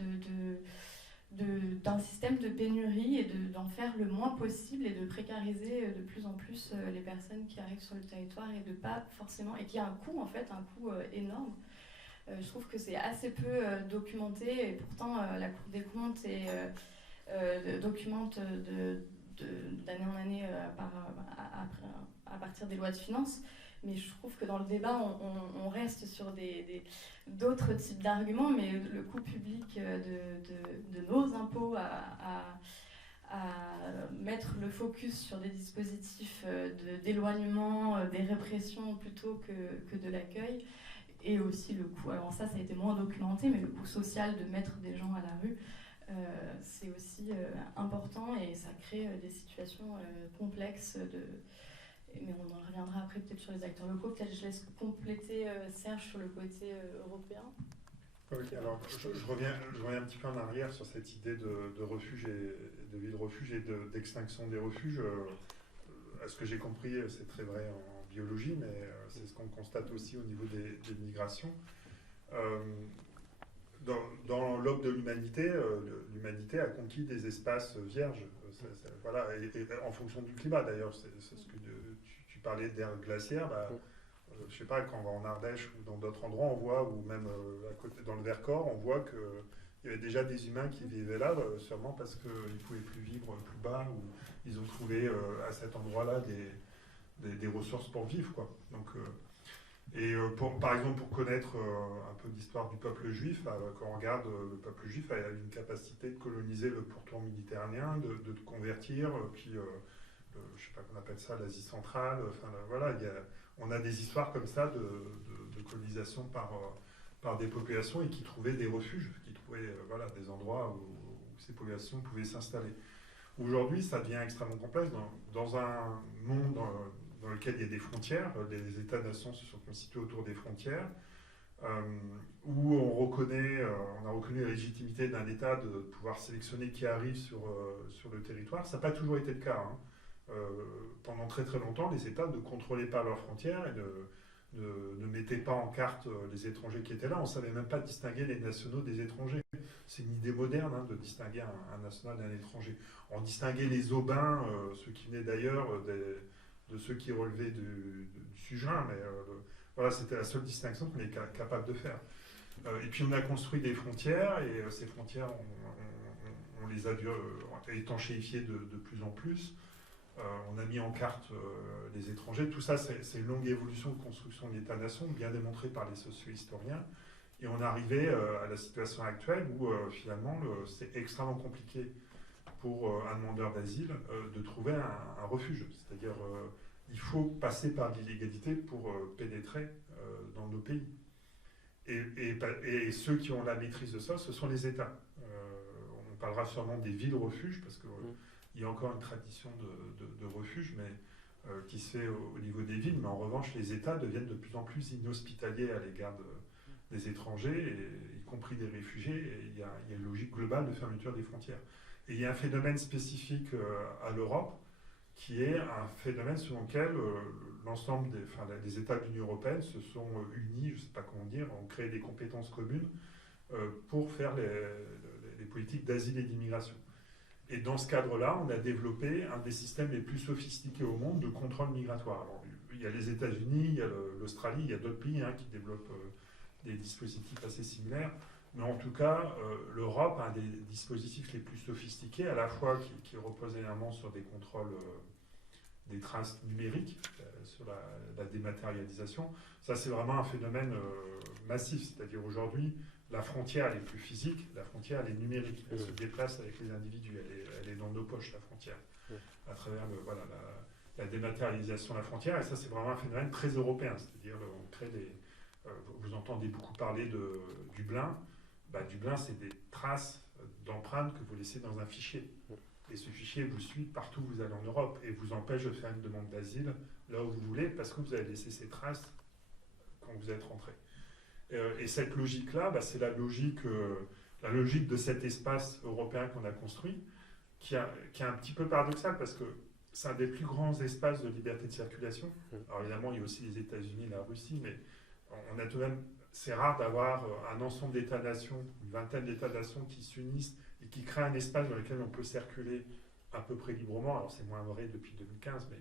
d'un système de pénurie et d'en faire le moins possible et de précariser de plus en plus les personnes qui arrivent sur le territoire et de pas forcément, et qui a un coût en fait, un coût énorme. Je trouve que c'est assez peu documenté et pourtant la Cour des comptes documente d'année en année à partir des lois de finances. Mais je trouve que dans le débat, on reste sur d'autres types d'arguments, mais le coût public de nos impôts à mettre le focus sur des dispositifs d'éloignement, des répressions plutôt que de l'accueil, et aussi le coût, alors ça a été moins documenté, mais le coût social de mettre des gens à la rue, c'est aussi important et ça crée des situations complexes mais on en reviendra après peut-être sur les acteurs locaux. Peut-être je laisse compléter Serge sur le côté européen. Ok, alors je reviens un petit peu en arrière sur cette idée de refuge et de vie de refuge et d'extinction des refuges. À ce que j'ai compris, c'est très vrai en biologie, mais c'est ce qu'on constate aussi au niveau des migrations. Dans l'aube de l'humanité, l'humanité a conquis des espaces vierges. Voilà, et en fonction du climat d'ailleurs, c'est ce que tu parlais d'air glaciaire. Je sais pas, quand on va en Ardèche ou dans d'autres endroits, on voit, ou même à côté dans le Vercors, on voit qu'il y avait déjà des humains qui vivaient là, sûrement parce qu'ils ne pouvaient plus vivre plus bas, ou ils ont trouvé à cet endroit-là des ressources pour vivre, quoi. Donc Et par exemple, pour connaître un peu l'histoire du peuple juif, quand on regarde le peuple juif a une capacité de coloniser le pourtour méditerranéen, de convertir, puis je sais pas qu'on appelle ça l'Asie centrale. Enfin voilà, on a des histoires comme ça de colonisation par des populations et qui trouvaient des refuges, qui trouvaient voilà, des endroits où ces populations pouvaient s'installer. Aujourd'hui, ça devient extrêmement complexe dans un monde dans lequel il y a des frontières, les États-nations se sont constitués autour des frontières, où on a reconnu la légitimité d'un État de pouvoir sélectionner qui arrive sur le territoire. Ça n'a pas toujours été le cas. Hein. Pendant très très longtemps, les États ne contrôlaient pas leurs frontières et ne mettaient pas en carte les étrangers qui étaient là. On ne savait même pas distinguer les nationaux des étrangers. C'est une idée moderne de distinguer un national d'un étranger. On distinguait les Aubains, ceux qui venaient d'ailleurs, de ceux qui relevaient du suzerain, mais voilà, c'était la seule distinction qu'on est capable de faire. Et puis on a construit des frontières, et ces frontières, on les a dû étanchéifier de plus en plus. On a mis en carte les étrangers. Tout ça, c'est une longue évolution de construction de l'État-nation, bien démontrée par les socio-historiens. Et on est arrivé à la situation actuelle où finalement c'est extrêmement compliqué pour un demandeur d'asile de trouver un refuge. C'est-à-dire il faut passer par l'illégalité pour pénétrer dans nos pays. Et ceux qui ont la maîtrise de ça, ce sont les États. On parlera sûrement des villes-refuges, parce qu'il y a encore une tradition de refuge, mais qui se fait au niveau des villes. Mais en revanche, les États deviennent de plus en plus inhospitaliers à l'égard des étrangers, y compris des réfugiés, et il y a une logique globale de fermeture des frontières. Et il y a un phénomène spécifique à l'Europe, qui est un phénomène selon lequel l'ensemble des États de l'Union européenne se sont unis, je ne sais pas comment dire, ont créé des compétences communes pour faire les politiques d'asile et d'immigration. Et dans ce cadre-là, on a développé un des systèmes les plus sophistiqués au monde de contrôle migratoire. Alors, il y a les États-Unis, il y a l'Australie, il y a d'autres pays qui développent des dispositifs assez similaires. Mais en tout cas, l'Europe a un des dispositifs les plus sophistiqués, à la fois qui repose énormément sur des contrôles des traces numériques, sur la dématérialisation. Ça, c'est vraiment un phénomène massif. C'est-à-dire aujourd'hui, la frontière, elle est plus physique, la frontière, elle est numérique. Elle se déplace avec les individus, elle est dans nos poches, la frontière, à travers la dématérialisation de la frontière. Et ça, c'est vraiment un phénomène très européen. C'est-à-dire, on crée vous entendez beaucoup parler de Dublin. Dublin, c'est des traces d'empreintes que vous laissez dans un fichier. Et ce fichier vous suit partout où vous allez en Europe et vous empêche de faire une demande d'asile là où vous voulez parce que vous avez laissé ces traces quand vous êtes rentré. Et cette logique-là, c'est la logique de cet espace européen qu'on a construit qui est un petit peu paradoxal parce que c'est un des plus grands espaces de liberté de circulation. Alors évidemment, il y a aussi les États-Unis et la Russie, mais on a tout de même... C'est rare d'avoir un ensemble d'États-nations, une vingtaine d'États-nations qui s'unissent et qui créent un espace dans lequel on peut circuler à peu près librement. Alors c'est moins vrai depuis 2015, mais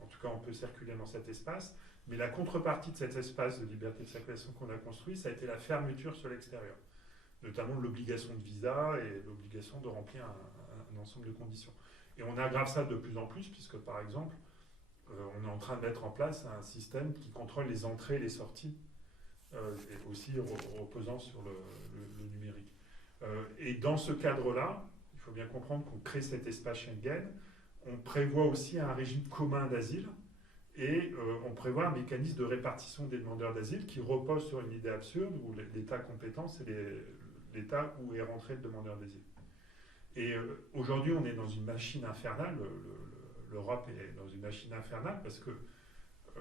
en tout cas on peut circuler dans cet espace. Mais la contrepartie de cet espace de liberté de circulation qu'on a construit, ça a été la fermeture sur l'extérieur. Notamment l'obligation de visa et l'obligation de remplir un ensemble de conditions. Et on aggrave ça de plus en plus, puisque par exemple, on est en train de mettre en place un système qui contrôle les entrées et les sorties, et aussi reposant sur le numérique. Et dans ce cadre-là, il faut bien comprendre qu'on crée cet espace Schengen, on prévoit aussi un régime commun d'asile, et on prévoit un mécanisme de répartition des demandeurs d'asile qui repose sur une idée absurde où l'État compétent, c'est l'État où est rentré le demandeur d'asile. Et aujourd'hui, on est dans une machine infernale, l'Europe est dans une machine infernale parce que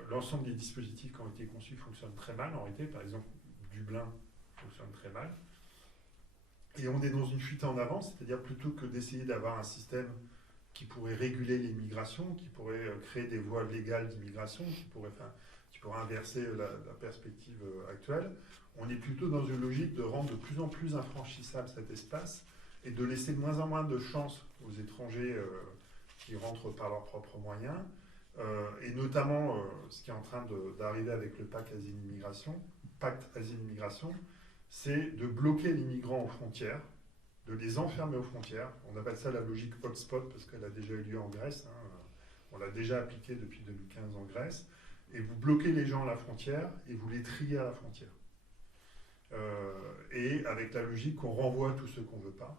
l'ensemble des dispositifs qui ont été conçus fonctionnent très mal. En réalité, par exemple, Dublin fonctionne très mal. Et on est dans une fuite en avant, c'est-à-dire plutôt que d'essayer d'avoir un système qui pourrait réguler l'immigration, qui pourrait créer des voies légales d'immigration, qui pourrait inverser la perspective actuelle, on est plutôt dans une logique de rendre de plus en plus infranchissable cet espace et de laisser de moins en moins de chance aux étrangers qui rentrent par leurs propres moyens. Et notamment, ce qui est en train d'arriver avec le pacte asile-immigration, c'est de bloquer les migrants aux frontières, de les enfermer aux frontières. On appelle ça la logique hotspot parce qu'elle a déjà eu lieu en Grèce. On l'a déjà appliquée depuis 2015 en Grèce. et vous bloquez les gens à la frontière et vous les triez à la frontière. Et avec la logique qu'on renvoie tous ceux qu'on ne veut pas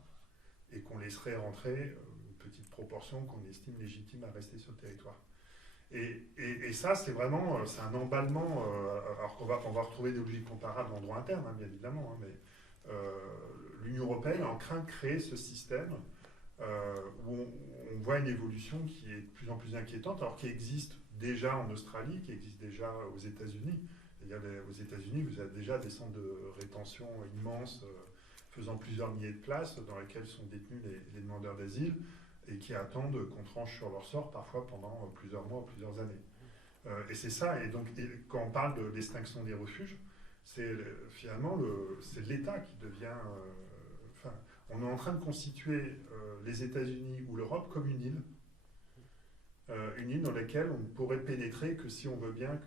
et qu'on laisserait rentrer une petite proportion qu'on estime légitime à rester sur le territoire. Et ça, c'est vraiment c'est un emballement, alors on va retrouver des logiques comparables en droit interne, hein, bien évidemment, hein, mais l'Union européenne est en train de créer ce système où on voit une évolution qui est de plus en plus inquiétante, alors qui existe déjà en Australie, qui existe déjà aux États-Unis. C'est-à-dire aux États-Unis, vous avez déjà des centres de rétention immenses, faisant plusieurs milliers de places, dans lesquels sont détenus les demandeurs d'asile, et qui attendent qu'on tranche sur leur sort, parfois pendant plusieurs mois ou plusieurs années. Et c'est ça, et donc quand on parle de l'extinction des refuges, c'est finalement c'est l'État qui devient... on est en train de constituer les États-Unis ou l'Europe comme une île dans laquelle on ne pourrait pénétrer que si on veut bien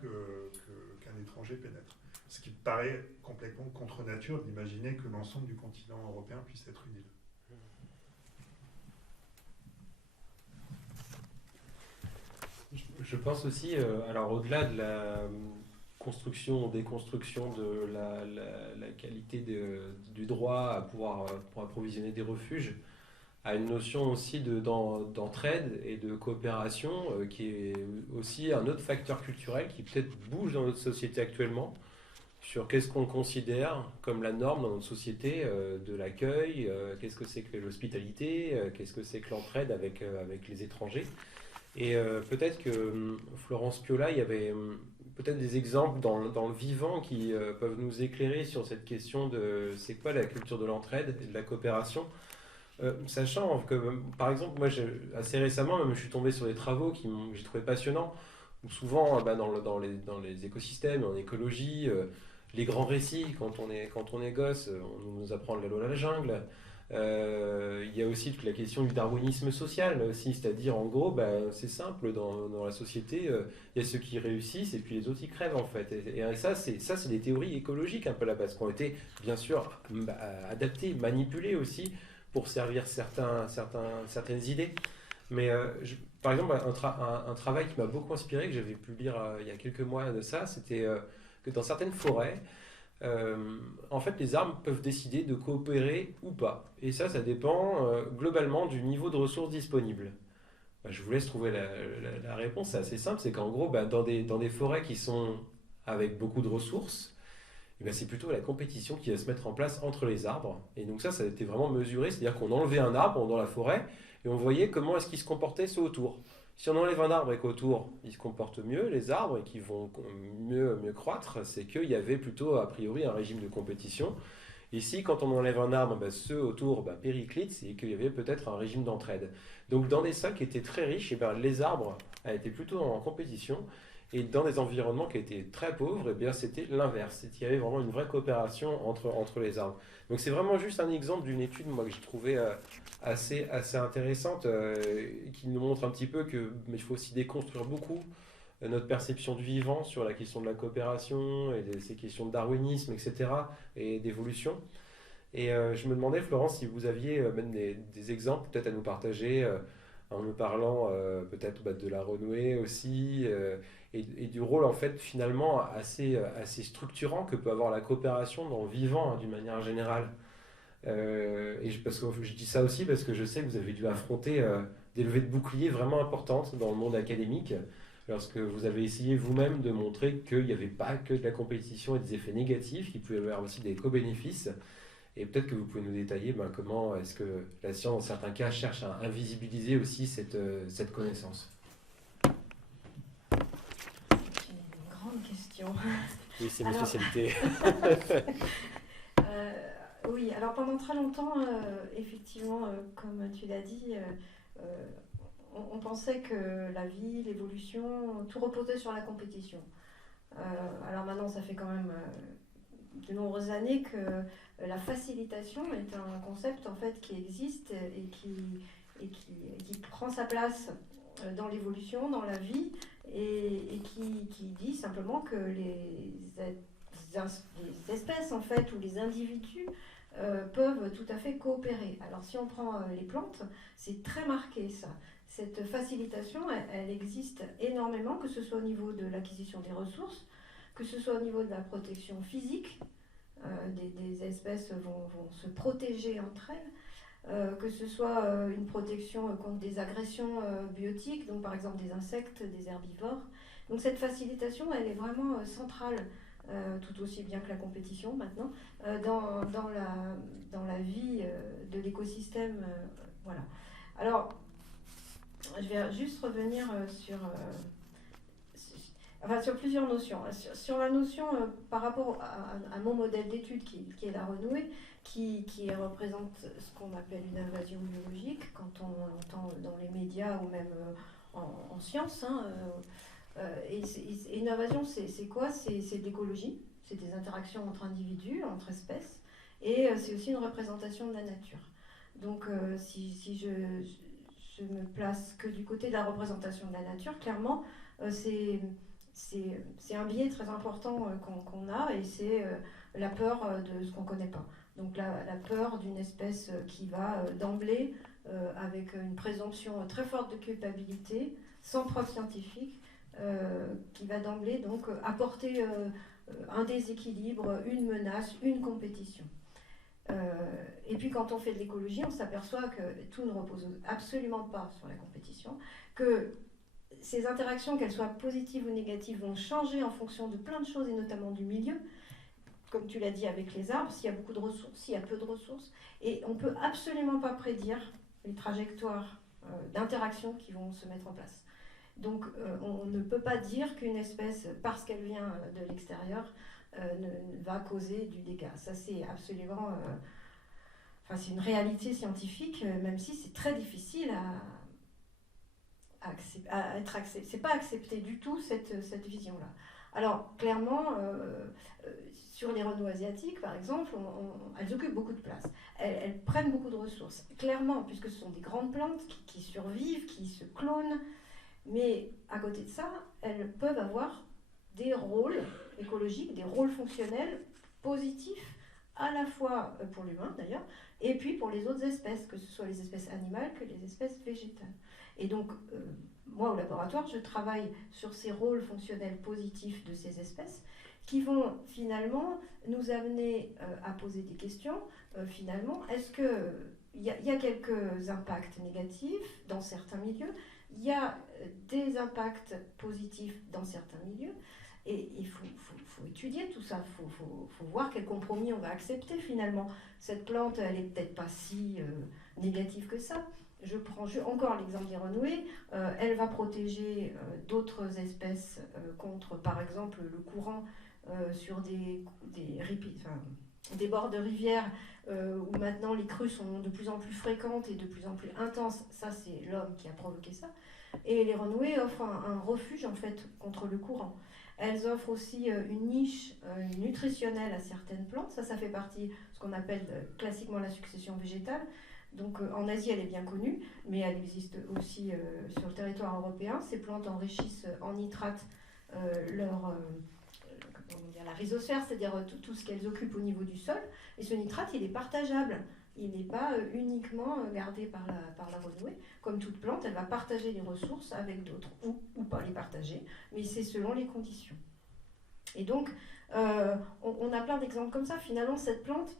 qu'un étranger pénètre. Ce qui paraît complètement contre nature d'imaginer que l'ensemble du continent européen puisse être une île. Je pense aussi, alors au-delà de la construction ou déconstruction de la qualité du droit à pouvoir pour approvisionner des refuges, à une notion aussi d'entraide et de coopération qui est aussi un autre facteur culturel qui peut-être bouge dans notre société actuellement sur qu'est-ce qu'on considère comme la norme dans notre société de l'accueil, qu'est-ce que c'est que l'hospitalité, qu'est-ce que c'est que l'entraide avec les étrangers. Et peut-être que Florence Piola, il y avait peut-être des exemples dans le vivant qui peuvent nous éclairer sur cette question de c'est quoi la culture de l'entraide et de la coopération. Sachant que, par exemple, moi, assez récemment, même, je suis tombé sur des travaux que j'ai trouvé passionnants, où souvent, dans les écosystèmes, en écologie, les grands récits, quand on est gosse, on nous apprend la loi de la jungle. Il y a aussi toute la question du darwinisme social aussi, c'est-à-dire en gros c'est simple dans la société, il y a ceux qui réussissent et puis les autres ils crèvent en fait, et ça c'est des théories écologiques un peu là parce qu'on été bien sûr adaptées, manipulées aussi pour servir certaines idées, mais par exemple un travail qui m'a beaucoup inspiré, que j'avais pu lire il y a quelques mois de ça, c'était que dans certaines forêts en fait, les arbres peuvent décider de coopérer ou pas. Et ça dépend globalement du niveau de ressources disponibles. Je vous laisse trouver la réponse, c'est assez simple, c'est qu'en gros, dans des forêts qui sont avec beaucoup de ressources, c'est plutôt la compétition qui va se mettre en place entre les arbres. Et donc ça a été vraiment mesuré, c'est-à-dire qu'on enlevait un arbre dans la forêt et on voyait comment est-ce qu'ils se comportaient ceux autour. Si on enlève un arbre et qu'autour, ils se comportent mieux, les arbres, et qu'ils vont mieux croître, c'est qu'il y avait plutôt, a priori, un régime de compétition. Ici, quand on enlève un arbre, ceux autour périclitent, c'est qu'il y avait peut-être un régime d'entraide. Donc dans des sols qui étaient très riches, les arbres étaient plutôt en compétition, et dans des environnements qui étaient très pauvres, c'était l'inverse. Il y avait vraiment une vraie coopération entre les arbres. Donc c'est vraiment juste un exemple d'une étude moi, que j'ai trouvé assez intéressante, qui nous montre un petit peu qu'il faut aussi déconstruire beaucoup notre perception du vivant sur la question de la coopération et ces questions de darwinisme, etc. et d'évolution. Et je me demandais, Florence, si vous aviez même des exemples peut-être à nous partager en nous parlant peut-être de la renouée aussi et du rôle en fait finalement assez structurant que peut avoir la coopération dans le vivant d'une manière générale. Parce que je dis ça aussi parce que je sais que vous avez dû affronter des levées de boucliers vraiment importantes dans le monde académique lorsque vous avez essayé vous-même de montrer qu'il n'y avait pas que de la compétition et des effets négatifs, qu'il pouvait y avoir aussi des co-bénéfices. Et peut-être que vous pouvez nous détailler comment est-ce que la science, dans certains cas, cherche à invisibiliser aussi cette connaissance. C'est une grande question. Oui, c'est ma spécialité. Oui, alors pendant très longtemps, effectivement, comme tu l'as dit, on pensait que la vie, l'évolution, tout reposait sur la compétition. Alors maintenant, ça fait quand même de nombreuses années que la facilitation est un concept en fait qui existe et qui prend sa place dans l'évolution, dans la vie, et qui dit simplement que les espèces en fait ou les individus peuvent tout à fait coopérer. Alors si on prend les plantes, c'est très marqué ça. cette facilitation, elle existe énormément, que ce soit au niveau de l'acquisition des ressources, que ce soit au niveau de la protection physique, des espèces vont se protéger entre elles, que ce soit une protection contre des agressions biotiques, donc par exemple des insectes, des herbivores. Donc cette facilitation, elle est vraiment centrale, tout aussi bien que la compétition maintenant, dans la vie de l'écosystème. Voilà. Alors, je vais juste revenir sur plusieurs notions. Sur la notion par rapport à mon modèle d'étude qui est la renouée, qui représente ce qu'on appelle une invasion biologique, quand on entend dans les médias ou même en sciences. Et une invasion, c'est quoi? C'est de l'écologie, c'est des interactions entre individus, entre espèces, et c'est aussi une représentation de la nature. Donc si je me place que du côté de la représentation de la nature, clairement, c'est un biais très important qu'on a, et c'est la peur de ce qu'on ne connaît pas. Donc la peur d'une espèce qui va d'emblée, avec une présomption très forte de culpabilité, sans preuve scientifique, qui va d'emblée donc apporter un déséquilibre, une menace, une compétition. Et puis quand on fait de l'écologie, on s'aperçoit que tout ne repose absolument pas sur la compétition, que ces interactions, qu'elles soient positives ou négatives, vont changer en fonction de plein de choses, et notamment du milieu. Comme tu l'as dit avec les arbres, s'il y a beaucoup de ressources, s'il y a peu de ressources, et on ne peut absolument pas prédire les trajectoires d'interaction qui vont se mettre en place. Donc on ne peut pas dire qu'une espèce, parce qu'elle vient de l'extérieur, va causer du dégât. Ça, c'est absolument... c'est une réalité scientifique, même si c'est très difficile à être accepté. C'est pas accepté du tout, cette vision-là. Alors, clairement, sur les renoues asiatiques, par exemple, elles occupent beaucoup de place. Elles prennent beaucoup de ressources. Clairement, puisque ce sont des grandes plantes qui survivent, qui se clonent. Mais à côté de ça, elles peuvent avoir des rôles écologiques, des rôles fonctionnels positifs, à la fois pour l'humain d'ailleurs, et puis pour les autres espèces, que ce soit les espèces animales que les espèces végétales. Et donc, moi au laboratoire, je travaille sur ces rôles fonctionnels positifs de ces espèces, qui vont finalement nous amener à poser des questions. Finalement, est-ce qu'il y a quelques impacts négatifs dans certains milieux? Il y a des impacts positifs dans certains milieux, et il faut étudier tout ça, il faut voir quel compromis on va accepter finalement. Cette plante, elle n'est peut-être pas si négative que ça. Je prends encore l'exemple des renouées, elle va protéger d'autres espèces contre, par exemple, le courant sur des bords de rivières où maintenant les crues sont de plus en plus fréquentes et de plus en plus intenses. Ça, c'est l'homme qui a provoqué ça. Et les renouées offrent un refuge en fait contre le courant. Elles offrent aussi une niche nutritionnelle à certaines plantes. Ça fait partie de ce qu'on appelle classiquement la succession végétale. Donc en Asie, elle est bien connue, mais elle existe aussi sur le territoire européen. Ces plantes enrichissent en nitrate la rhizosphère, c'est-à-dire tout ce qu'elles occupent au niveau du sol. Et ce nitrate, il est partageable. Il n'est pas uniquement gardé par la renouée. Comme toute plante, elle va partager les ressources avec d'autres, ou pas les partager, mais c'est selon les conditions. Et donc, on a plein d'exemples comme ça. Finalement, cette plante,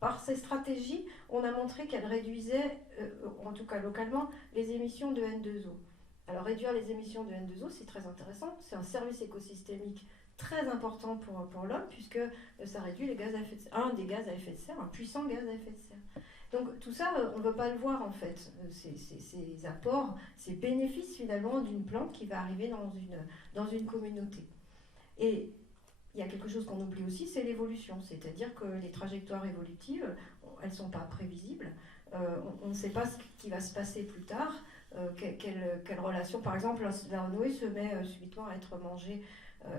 par ses stratégies, on a montré qu'elle réduisait, en tout cas localement, les émissions de N2O. Alors réduire les émissions de N2O, c'est très intéressant. C'est un service écosystémique très important pour l'homme, puisque ça réduit les gaz à effet de serre, un des gaz à effet de serre, un puissant gaz à effet de serre. Donc tout ça, on ne veut pas le voir en fait, ces apports, ces bénéfices finalement d'une plante qui va arriver dans une communauté. Et il y a quelque chose qu'on oublie aussi, c'est l'évolution, c'est-à-dire que les trajectoires évolutives, elles ne sont pas prévisibles, on ne sait pas ce qui va se passer plus tard, quelle relation, par exemple, la renouée se met subitement à être mangée,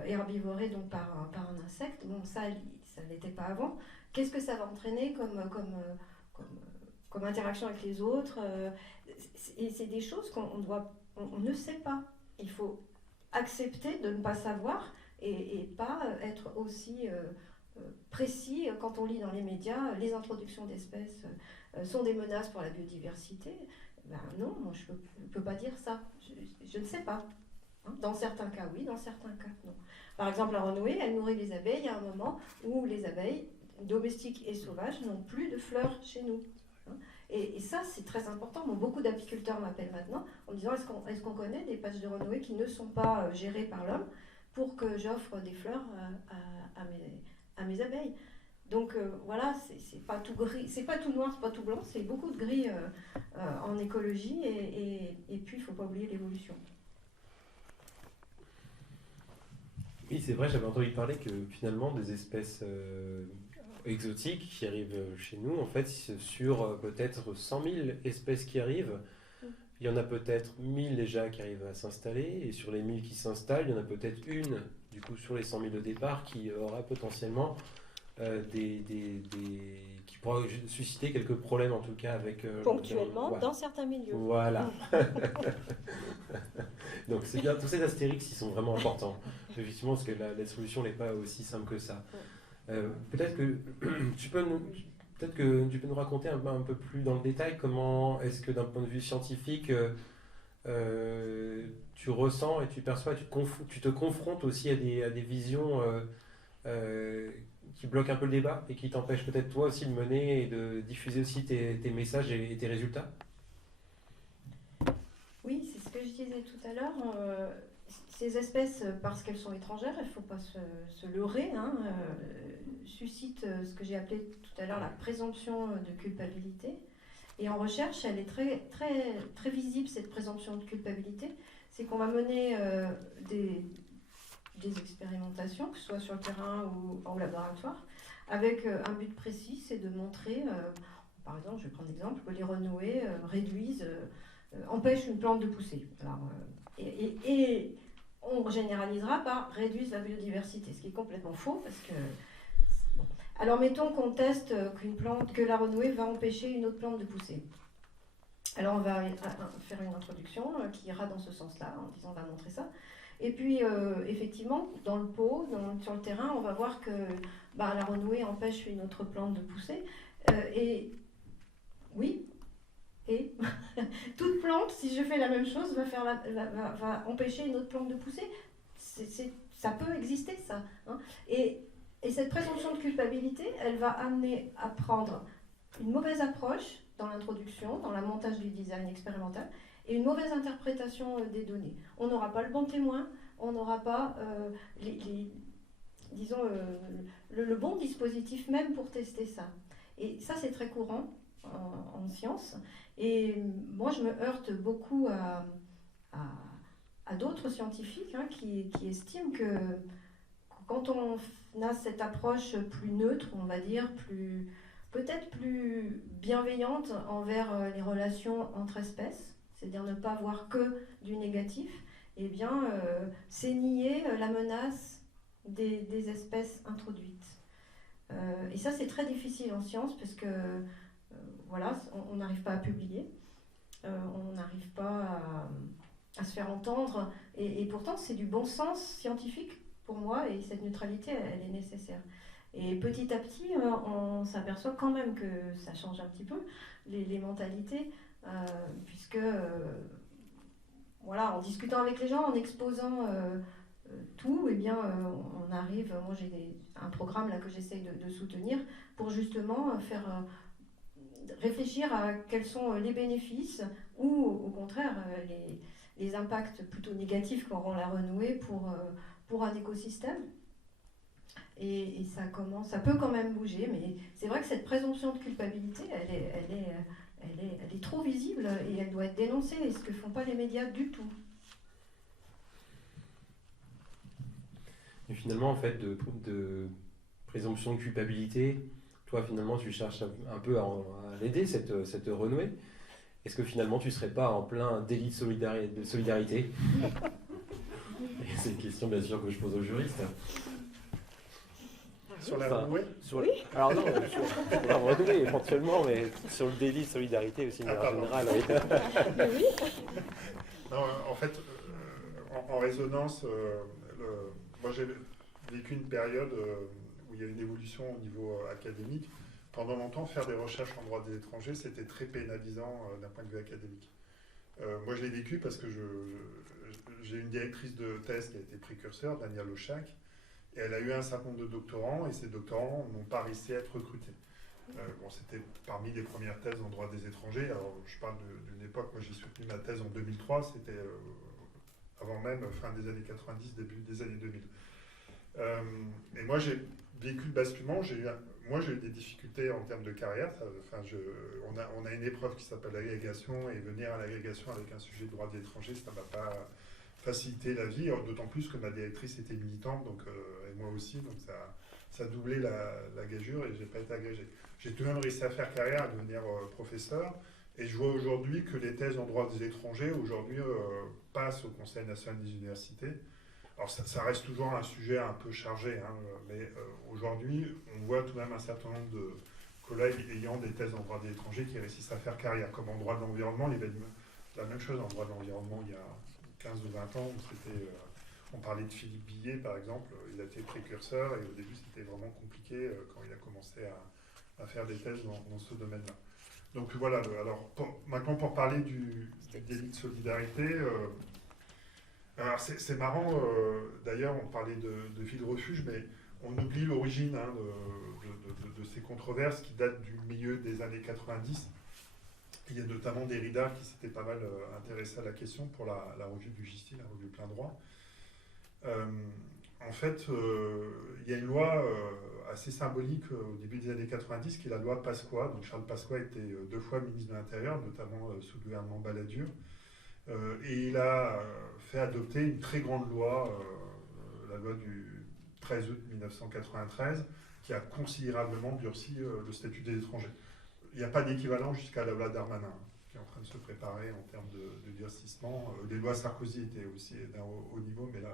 herbivorée donc par un insecte. Bon, ça n'était pas avant. Qu'est-ce que ça va entraîner comme interaction avec les autres, et c'est des choses on ne sait pas. Il faut accepter de ne pas savoir et pas être aussi précis. Quand on lit dans les médias, les introductions d'espèces sont des menaces pour la biodiversité. Ben non, moi je ne peux pas dire ça. Je ne sais pas. Hein. Dans certains cas, oui, dans certains cas, non. Par exemple, la renouée, elle nourrit les abeilles. Il y a un moment où les abeilles, domestiques et sauvages, n'ont plus de fleurs chez nous. Hein. Et ça, c'est très important. Bon, beaucoup d'apiculteurs m'appellent maintenant en me disant est-ce qu'on connaît des patchs de renouée qui ne sont pas gérés par l'homme pour que j'offre des fleurs à mes abeilles. Donc voilà, c'est pas tout gris, c'est pas tout noir, c'est pas tout blanc, c'est beaucoup de gris en écologie et puis il faut pas oublier l'évolution. Oui, c'est vrai, j'avais entendu parler que finalement des espèces exotiques qui arrivent chez nous, en fait, sur peut-être 100 000 espèces qui arrivent, il y en a peut-être 1000 déjà qui arrivent à s'installer, et sur les 1000 qui s'installent, il y en a peut-être une, du coup, sur les 100 000 au départ, qui aura potentiellement qui pourra susciter quelques problèmes, en tout cas, avec... Ponctuellement, voilà. dans certains milieux. Voilà. Donc c'est bien, tous ces astérix, ils sont vraiment importants. Effectivement, parce que la solution n'est pas aussi simple que ça. Peut-être que tu peux nous raconter un peu plus dans le détail comment est-ce que d'un point de vue scientifique, tu ressens et tu perçois, tu te confrontes aussi à des visions qui bloquent un peu le débat et qui t'empêchent peut-être toi aussi de mener et de diffuser aussi tes messages et tes résultats? Oui, c'est ce que je disais tout à l'heure. Ces espèces, parce qu'elles sont étrangères, il ne faut pas se leurrer, hein, suscitent ce que j'ai appelé tout à l'heure la présomption de culpabilité. Et en recherche, elle est très, très, très visible, cette présomption de culpabilité. C'est qu'on va mener des expérimentations, que ce soit sur le terrain ou au laboratoire, avec un but précis, c'est de montrer, par exemple, je vais prendre l'exemple, que les renouées empêchent une plante de pousser. Alors, et on généralisera par réduisent la biodiversité, ce qui est complètement faux, parce que... Bon. Alors mettons qu'on teste que la renouée va empêcher une autre plante de pousser. Alors on va faire une introduction qui ira dans ce sens-là, en disant on va montrer ça. Et puis, effectivement, dans le pot, sur le terrain, on va voir que la renouée empêche une autre plante de pousser. Et oui, et toute plante, si je fais la même chose, va empêcher une autre plante de pousser. Ça peut exister, ça. Hein. Et cette présomption de culpabilité, elle va amener à prendre une mauvaise approche dans l'introduction, dans le montage du design expérimental, et une mauvaise interprétation des données. On n'aura pas le bon témoin, on n'aura pas le bon dispositif même pour tester ça. Et ça, c'est très courant en sciences. Et moi, je me heurte beaucoup à d'autres scientifiques qui estiment que quand on a cette approche plus neutre, on va dire, peut-être plus bienveillante envers les relations entre espèces, c'est-à-dire ne pas voir que du négatif, eh bien, c'est nier la menace des espèces introduites. Et ça, c'est très difficile en sciences parce que, voilà, on n'arrive pas à publier, on n'arrive pas à se faire entendre, et pourtant, c'est du bon sens scientifique pour moi, et cette neutralité, elle est nécessaire. Et petit à petit, on s'aperçoit quand même que ça change un petit peu les mentalités, puisque voilà, en discutant avec les gens, en exposant tout, eh bien, on arrive. Moi, j'ai un programme là que j'essaye de soutenir pour justement faire réfléchir à quels sont les bénéfices ou au contraire les impacts plutôt négatifs qu'auront la renouée pour un écosystème. Et ça peut quand même bouger, mais c'est vrai que cette présomption de culpabilité, elle est trop visible et elle doit être dénoncée, et ce que font pas les médias du tout. Et finalement, en fait, de présomption de culpabilité, toi, finalement, tu cherches un peu à l'aider, cette renouée. Est-ce que finalement, tu ne serais pas en plein délit de solidarité? C'est une question, bien sûr, que je pose aux juristes. Sur la renouée oui. Alors non, sur la renouée éventuellement, mais sur le délit de solidarité aussi, en général. Oui. Non, en fait, en résonance, moi j'ai vécu une période où il y a une évolution au niveau académique. pendant longtemps, faire des recherches en droit des étrangers, c'était très pénalisant d'un point de vue académique. Moi, je l'ai vécu parce que j'ai une directrice de thèse qui a été précurseur, Danielle Ochac, et elle a eu un certain nombre de doctorants, et ces doctorants n'ont pas réussi à être recrutés. Bon, c'était parmi les premières thèses en droit des étrangers. Alors, je parle d'une époque, moi j'ai soutenu ma thèse en 2003, c'était avant même fin des années 90, début des années 2000. Et moi j'ai vécu le basculement, moi j'ai eu des difficultés en termes de carrière. On a une épreuve qui s'appelle l'agrégation, et venir à l'agrégation avec un sujet de droit des étrangers, ça ne m'a pas facilité la vie, d'autant plus que ma directrice était militante, donc, et moi aussi, donc ça doublait la gageure et je n'ai pas été agrégé. J'ai tout de même réussi à faire carrière, à devenir professeur, et je vois aujourd'hui que les thèses en droit des étrangers aujourd'hui passent au Conseil national des universités. Alors ça reste toujours un sujet un peu chargé, hein, mais aujourd'hui on voit tout de même un certain nombre de collègues ayant des thèses en droit des étrangers qui réussissent à faire carrière, comme en droit de l'environnement. Il y avait la même chose en droit de l'environnement il y a 15 ou 20 ans, on parlait de Philippe Billet par exemple, il a été précurseur et au début c'était vraiment compliqué quand il a commencé à faire des thèses dans ce domaine-là. Donc voilà, alors maintenant pour parler du délit de solidarité, alors c'est marrant, d'ailleurs on parlait de ville-refuge, mais on oublie l'origine hein, de ces controverses qui datent du milieu des années 90. Il y a notamment Derrida qui s'était pas mal intéressé à la question pour la revue du Gisti, la revue Plein Droit. En fait, il y a une loi assez symbolique au début des années 90 qui est la loi Pasqua. Donc Charles Pasqua était 2 fois ministre de l'Intérieur, notamment sous le gouvernement Balladur. Et il a fait adopter une très grande loi, la loi du 13 août 1993, qui a considérablement durci le statut des étrangers. Il n'y a pas d'équivalent jusqu'à la loi Darmanin, qui est en train de se préparer en termes de durcissement. Les lois Sarkozy étaient aussi d'un haut niveau, mais là...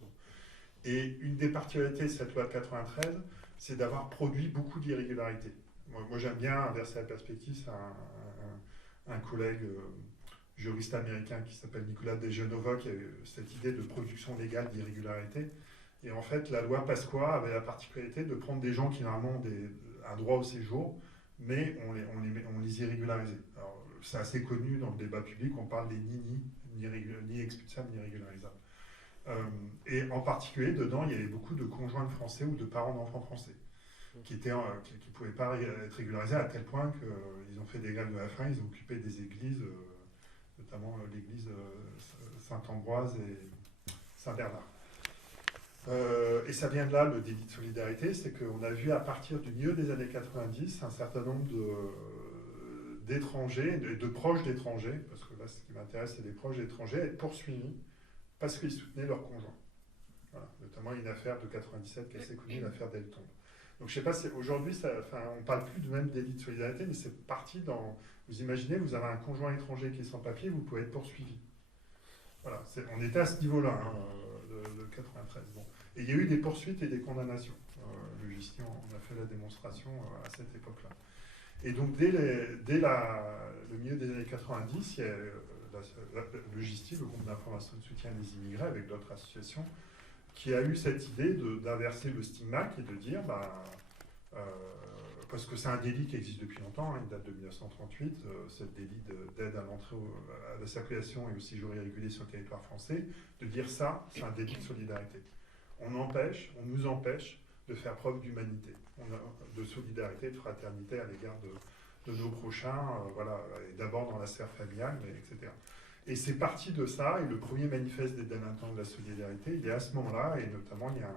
bon. Et une des particularités de cette loi de 93, c'est d'avoir produit beaucoup d'irrégularités. Moi j'aime bien inverser la perspective, c'est un collègue juriste américain qui s'appelle Nicolas De Genova qui a eu cette idée de production légale d'irrégularités. Et en fait, la loi Pasqua avait la particularité de prendre des gens qui normalement ont un droit au séjour, mais on les irrégularisait. Alors, c'est assez connu dans le débat public, on parle des ni expulsables ni régularisables. Et en particulier, dedans, il y avait beaucoup de conjoints de Français ou de parents d'enfants français qui ne pouvaient pas être régularisés à tel point qu'ils ont fait des grèves de la faim, ils ont occupé des églises, notamment l'église Saint-Ambroise et Saint-Bernard. Et ça vient de là, le délit de solidarité, c'est qu'on a vu à partir du milieu des années 90 un certain nombre d'étrangers, de proches d'étrangers, parce que là ce qui m'intéresse c'est des proches d'étrangers, être poursuivis parce qu'ils soutenaient leur conjoint. Voilà. Notamment une affaire de 97 qui est assez connue, l'affaire Deltombe. Donc je ne sais pas, aujourd'hui on ne parle plus du même délit de solidarité, mais c'est parti dans... Vous imaginez, vous avez un conjoint étranger qui est sans papier, vous pouvez être poursuivi. Voilà, on était à ce niveau-là, hein, de 93. Bon. Et il y a eu des poursuites et des condamnations. Le Gisti on a fait la démonstration à cette époque-là. Et donc dès le milieu des années 90, il y a le Gisti, le groupe d'information de soutien des immigrés, avec d'autres associations, qui a eu cette idée d'inverser le stigmate et de dire, parce que c'est un délit qui existe depuis longtemps, hein, il date de 1938, c'est le délit d'aide à l'entrée à la circulation et au séjour irrégulier sur le territoire français, de dire ça, c'est un délit de solidarité. On nous empêche de faire preuve d'humanité, de solidarité, de fraternité à l'égard de nos prochains, voilà, et d'abord dans la sphère familiale, etc. Et c'est parti de ça, et le premier manifeste des délinquants de la solidarité, il est à ce moment-là, et notamment il y a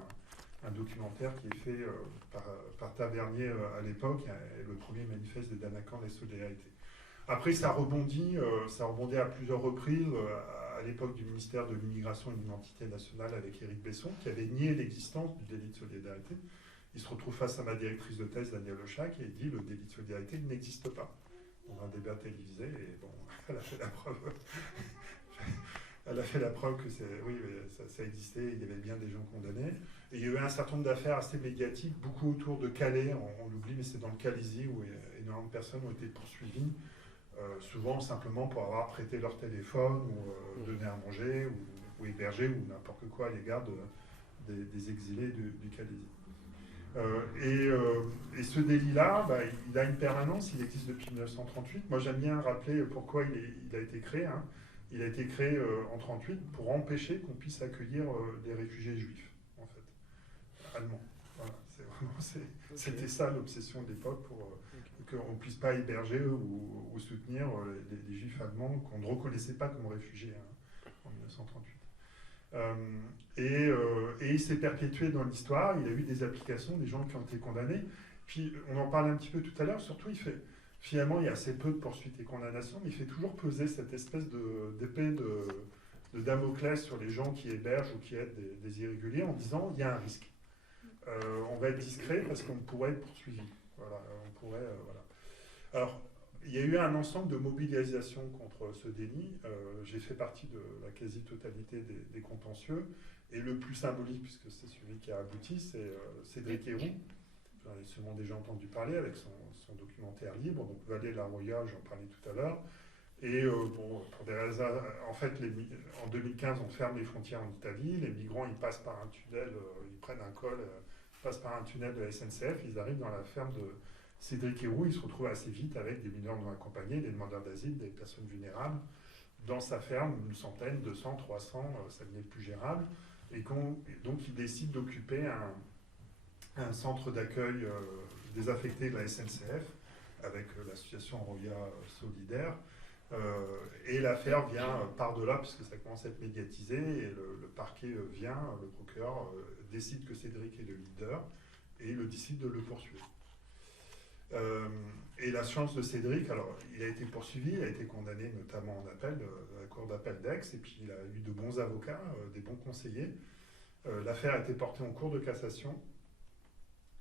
un documentaire qui est fait par Tavernier à l'époque, le premier manifeste des délinquants de la solidarité. Après, ça rebondit à plusieurs reprises, à l'époque du ministère de l'Immigration et de l'Identité nationale avec Éric Besson, qui avait nié l'existence du délit de solidarité. Il se retrouve face à ma directrice de thèse, Danielle Ochac, et il dit le délit de solidarité n'existe pas. Dans un débat télévisé, et bon, elle a fait la preuve. Elle a fait la preuve que ça existait, il y avait bien des gens condamnés. Et il y a eu un certain nombre d'affaires assez médiatiques, beaucoup autour de Calais, on l'oublie, mais c'est dans le Calaisis où énormément de personnes ont été poursuivies, souvent simplement pour avoir prêté leur téléphone, ou donné à manger, ou hébergé, ou n'importe quoi à l'égard des exilés du Calaisis. et ce délit-là, bah, il a une permanence, il existe depuis 1938. Moi, j'aime bien rappeler pourquoi il a été créé. Hein. Il a été créé en 1938 pour empêcher qu'on puisse accueillir des réfugiés juifs, en fait, allemands. Voilà, c'était ça l'obsession de l'époque, pour qu'on ne puisse pas héberger ou soutenir les juifs allemands qu'on ne reconnaissait pas comme réfugiés en 1938. Et il s'est perpétué dans l'histoire, il a eu des applications, des gens qui ont été condamnés. Puis on en parlait un petit peu tout à l'heure, surtout finalement il y a assez peu de poursuites et condamnations, mais il fait toujours peser cette espèce d'épée de Damoclès sur les gens qui hébergent ou qui aident des irréguliers en disant il y a un risque. On va être discret parce qu'on pourrait être poursuivi. Voilà, voilà. Alors, il y a eu un ensemble de mobilisations contre ce délit. J'ai fait partie de la quasi-totalité des contentieux. Et le plus symbolique, puisque c'est celui qui a abouti, c'est Cédric Héroux. Vous en avez sûrement déjà entendu parler avec son documentaire libre. Donc, Vallée de la Roya, j'en parlais tout à l'heure. Et pour des raisons, en fait, en 2015, on ferme les frontières en Italie. Les migrants, ils passent par un tunnel, ils prennent un col, ils passent par un tunnel de la SNCF. Ils arrivent dans la ferme de Cédric Héroux. Ils se retrouvent assez vite avec des mineurs non accompagnés, des demandeurs d'asile, des personnes vulnérables. Dans sa ferme, une centaine, 200, 300, ça devient plus gérable. Et donc, ils décident d'occuper un centre d'accueil désaffecté de la SNCF avec l'association Roya Solidaire. Et l'affaire vient par-delà, puisque ça commence à être médiatisé, et le parquet vient, le procureur décide que Cédric est le leader, et le décide de le poursuivre. Et la chance de Cédric, alors il a été poursuivi, il a été condamné notamment en appel, à la cour d'appel d'Aix, et puis il a eu de bons avocats, des bons conseillers. L'affaire a été portée en cour de cassation.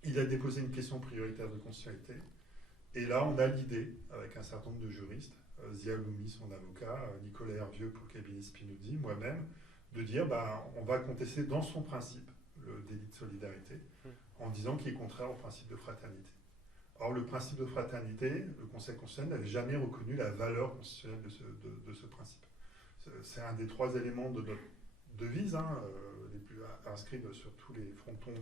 Il a déposé une question prioritaire de constitutionnalité. Et là, on a l'idée, avec un certain nombre de juristes, Zia Loumi, son avocat, Nicolas Hervieux pour le cabinet Spinozzi, moi-même, de dire on va contester dans son principe le délit de solidarité en disant qu'il est contraire au principe de fraternité. Or, le principe de fraternité, le Conseil constitutionnel n'avait jamais reconnu la valeur constitutionnelle de ce principe. C'est un des 3 éléments de notre devise, les plus inscrits sur tous les frontons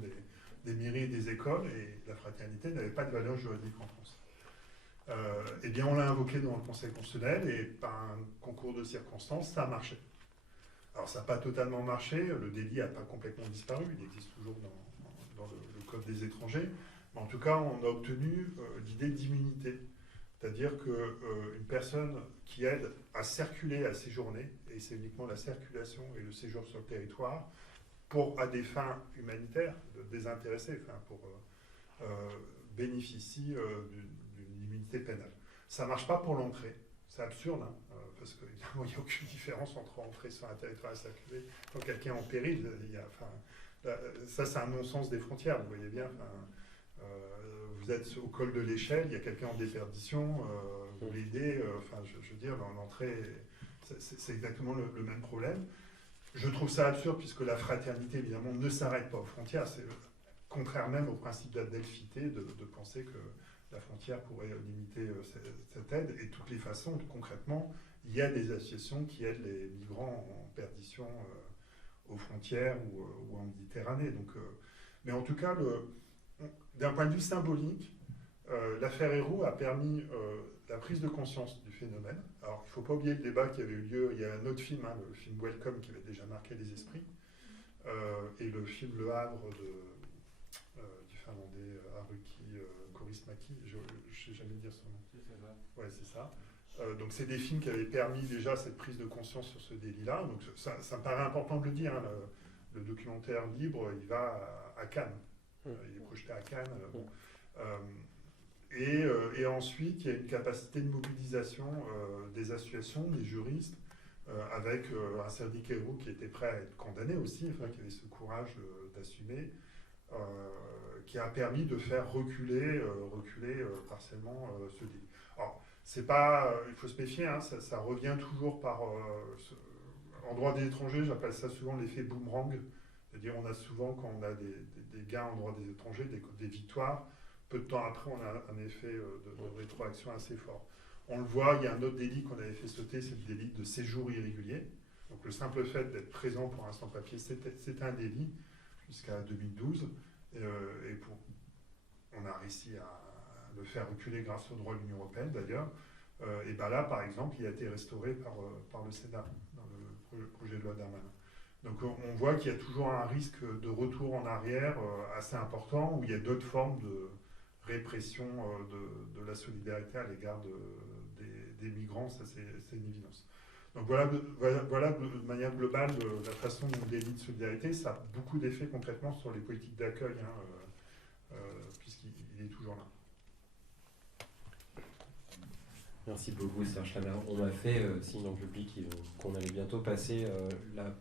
des mairies et des écoles, et la fraternité n'avait pas de valeur juridique en France. Eh bien, on l'a invoqué dans le Conseil constitutionnel et par un concours de circonstances, ça a marché. Alors, ça n'a pas totalement marché, le délit n'a pas complètement disparu, il existe toujours dans le Code des étrangers, mais en tout cas, on a obtenu l'idée d'immunité. C'est-à-dire qu'une personne qui aide à circuler, à séjourner, et c'est uniquement la circulation et le séjour sur le territoire, à des fins humanitaires, désintéressées, bénéficie d'une immunité pénale. Ça ne marche pas pour l'entrée. C'est absurde, parce qu'évidemment, il n'y a aucune différence entre entrer sur un territoire et circuler. Quand quelqu'un est en péril, ça, c'est un non-sens des frontières, vous voyez bien. Vous êtes au col de l'échelle, il y a quelqu'un en déperdition, vous l'aidez, je veux dire, l'entrée, c'est exactement le même problème. Je trouve ça absurde, puisque la fraternité, évidemment, ne s'arrête pas aux frontières. C'est contraire même au principe d'adelphité de penser que la frontière pourrait limiter cette aide. Et de toutes les façons, concrètement, il y a des associations qui aident les migrants en perdition aux frontières ou en Méditerranée. Donc, mais en tout cas, d'un point de vue symbolique, l'affaire Héroux a permis la prise de conscience du phénomène. Alors, il ne faut pas oublier le débat qui avait eu lieu. Il y a un autre film, le film Welcome, qui avait déjà marqué les esprits, et le film Le Havre du Finlandais Haruki Kaurismäki, je ne sais jamais dire son nom. Ouais, c'est ça. Donc, c'est des films qui avaient permis déjà cette prise de conscience sur ce délit-là. Donc, ça me paraît important de le dire. Le documentaire libre, il va à Cannes. Il est projeté à Cannes. Et ensuite, il y a une capacité de mobilisation des associations, des juristes, avec un Cédric Héroux qui était prêt à être condamné aussi, qui avait ce courage d'assumer, qui a permis de faire reculer partiellement ce délit. Alors, c'est pas, il faut se méfier, ça revient toujours par... en droit des étrangers, j'appelle ça souvent l'effet boomerang. C'est-à-dire, on a souvent, quand on a des gains en droit des étrangers, des victoires, peu de temps après, on a un effet de rétroaction assez fort. On le voit, il y a un autre délit qu'on avait fait sauter, c'est le délit de séjour irrégulier. Donc le simple fait d'être présent pour un sans-papier, c'est un délit jusqu'à 2012. On a réussi à le faire reculer grâce au droit de l'Union européenne d'ailleurs. Et ben là, par exemple, il a été restauré par le Sénat dans le projet de loi Darmanin. Donc on voit qu'il y a toujours un risque de retour en arrière assez important, où il y a d'autres formes de répression de la solidarité à l'égard des migrants, ça c'est une évidence. Donc voilà de manière globale la façon dont le délit de solidarité, ça a beaucoup d'effets concrètement sur les politiques d'accueil, puisqu'il est toujours là. Merci beaucoup Serge Clamart. On m'a fait signe en public qu'on allait bientôt passer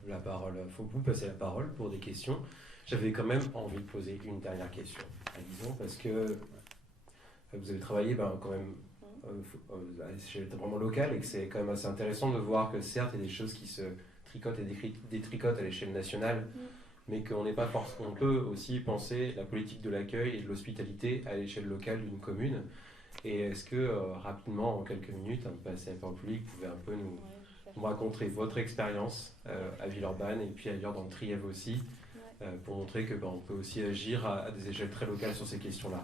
la parole. Il faut que vous passiez la parole pour des questions. J'avais quand même envie de poser une dernière question à Lison, parce que vous avez travaillé quand même à l'échelle vraiment locale, et que c'est quand même assez intéressant de voir que certes il y a des choses qui se tricotent et détricotent à l'échelle nationale, mais qu'on n'est pas forcément. On peut aussi penser la politique de l'accueil et de l'hospitalité à l'échelle locale d'une commune. Et est-ce que rapidement, en quelques minutes, passer à la parole publique, vous pouvez un peu nous raconter votre expérience à Villeurbanne et puis ailleurs dans le Trièves aussi, pour montrer que on peut aussi agir à des échelles très locales sur ces questions-là.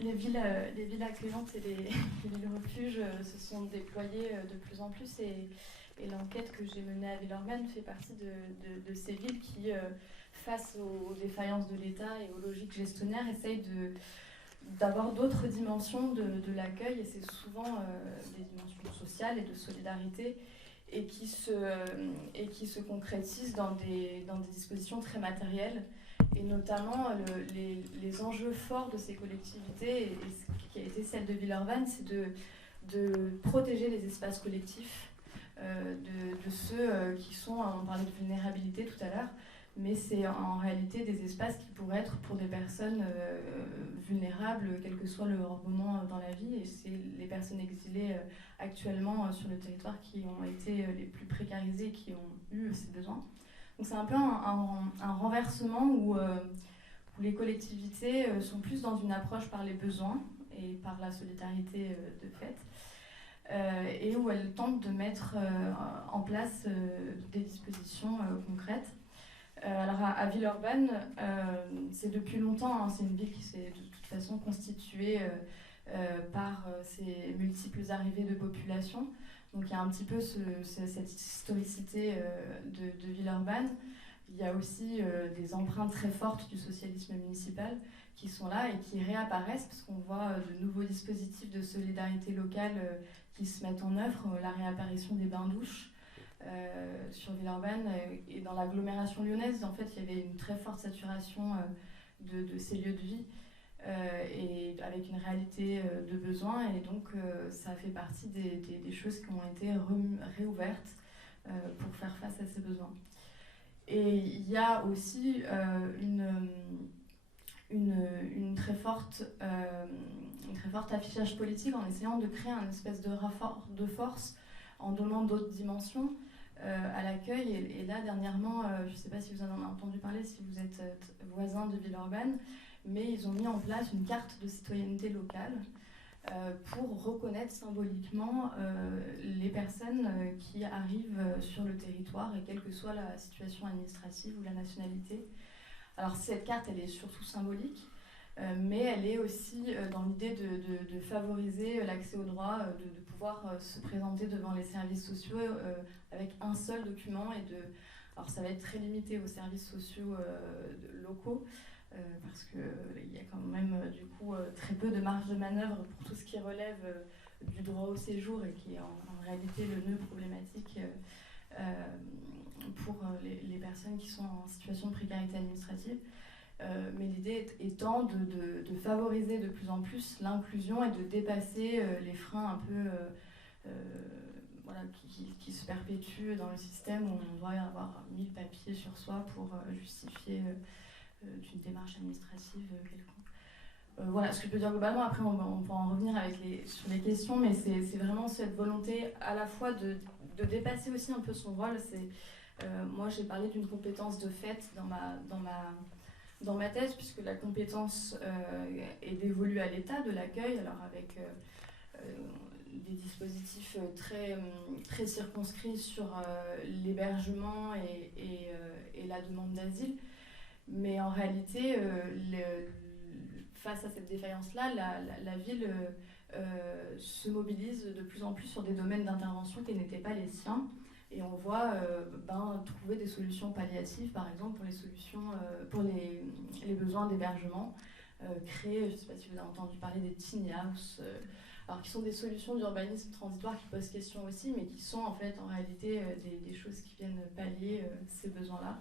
Les villes accueillantes et les villes refuges se sont déployées de plus en plus, et l'enquête que j'ai menée à Villeurbanne fait partie de ces villes qui, face aux défaillances de l'État et aux logiques gestionnaires, essayent d'avoir d'autres dimensions de l'accueil, et c'est souvent des dimensions sociales et de solidarité, et qui se concrétisent dans des dispositions très matérielles. Et notamment, les enjeux forts de ces collectivités, et ce qui a été celle de Villeurbanne, c'est de protéger les espaces collectifs de ceux qui sont, on parlait de vulnérabilité tout à l'heure, mais c'est en réalité des espaces qui pourraient être pour des personnes vulnérables, quel que soit leur moment dans la vie, et c'est les personnes exilées actuellement sur le territoire qui ont été les plus précarisées, qui ont eu ces besoins. Donc c'est un peu un renversement où les collectivités sont plus dans une approche par les besoins et par la solidarité de fait, et où elles tentent de mettre en place des dispositions concrètes. Alors à Villeurbanne, c'est depuis longtemps, c'est une ville qui s'est de toute façon constituée par ces multiples arrivées de population. Donc il y a un petit peu cette historicité de Villeurbanne. Il y a aussi des empreintes très fortes du socialisme municipal qui sont là et qui réapparaissent, parce qu'on voit de nouveaux dispositifs de solidarité locale qui se mettent en œuvre, la réapparition des bains-douches sur Villeurbanne, et dans l'agglomération lyonnaise, en fait, il y avait une très forte saturation de ces lieux de vie, et avec une réalité de besoin, et donc ça fait partie des choses qui ont été réouvertes pour faire face à ces besoins. Et il y a aussi une très forte affichage politique en essayant de créer un espèce de rapport de force en donnant d'autres dimensions à l'accueil. Et là, dernièrement, je ne sais pas si vous en avez entendu parler, si vous êtes voisin de Villeurbanne, mais ils ont mis en place une carte de citoyenneté locale pour reconnaître symboliquement les personnes qui arrivent sur le territoire, et quelle que soit la situation administrative ou la nationalité. Alors cette carte, elle est surtout symbolique, mais elle est aussi dans l'idée de favoriser l'accès aux droits, de pouvoir se présenter devant les services sociaux avec un seul document, alors ça va être très limité aux services sociaux locaux, parce qu'il y a quand même du coup très peu de marge de manœuvre pour tout ce qui relève du droit au séjour, et qui est en réalité le nœud problématique pour les personnes qui sont en situation de précarité administrative. Mais l'idée étant de favoriser de plus en plus l'inclusion et de dépasser les freins un peu qui se perpétuent dans le système, où on doit avoir 1000 papiers sur soi pour justifier d'une démarche administrative quelconque. Voilà ce que je peux dire globalement. Après, on peut en revenir sur les questions, mais c'est vraiment cette volonté à la fois de dépasser aussi un peu son rôle. Moi, j'ai parlé d'une compétence de fait dans ma thèse, puisque la compétence est dévolue à l'État de l'accueil, alors avec des dispositifs très circonscrits sur l'hébergement et la demande d'asile. Mais en réalité, face à cette défaillance-là, la ville se mobilise de plus en plus sur des domaines d'intervention qui n'étaient pas les siens. Et on voit trouver des solutions palliatives, par exemple, pour les besoins d'hébergement. Créer, je ne sais pas si vous avez entendu parler des tiny house, alors qui sont des solutions d'urbanisme transitoire qui posent question aussi, mais qui sont en fait en réalité des choses qui viennent pallier ces besoins-là.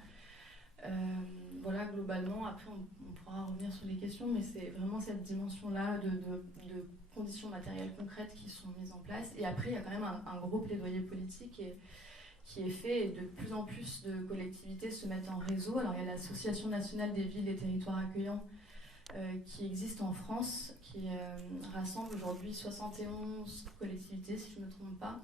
Voilà, globalement, après on pourra revenir sur les questions, mais c'est vraiment cette dimension-là de conditions matérielles concrètes qui sont mises en place. Et après, il y a quand même un gros plaidoyer politique qui est fait, et de plus en plus de collectivités se mettent en réseau. Alors il y a l'Association nationale des villes et territoires accueillants qui existe en France, qui rassemble aujourd'hui 71 collectivités, si je ne me trompe pas,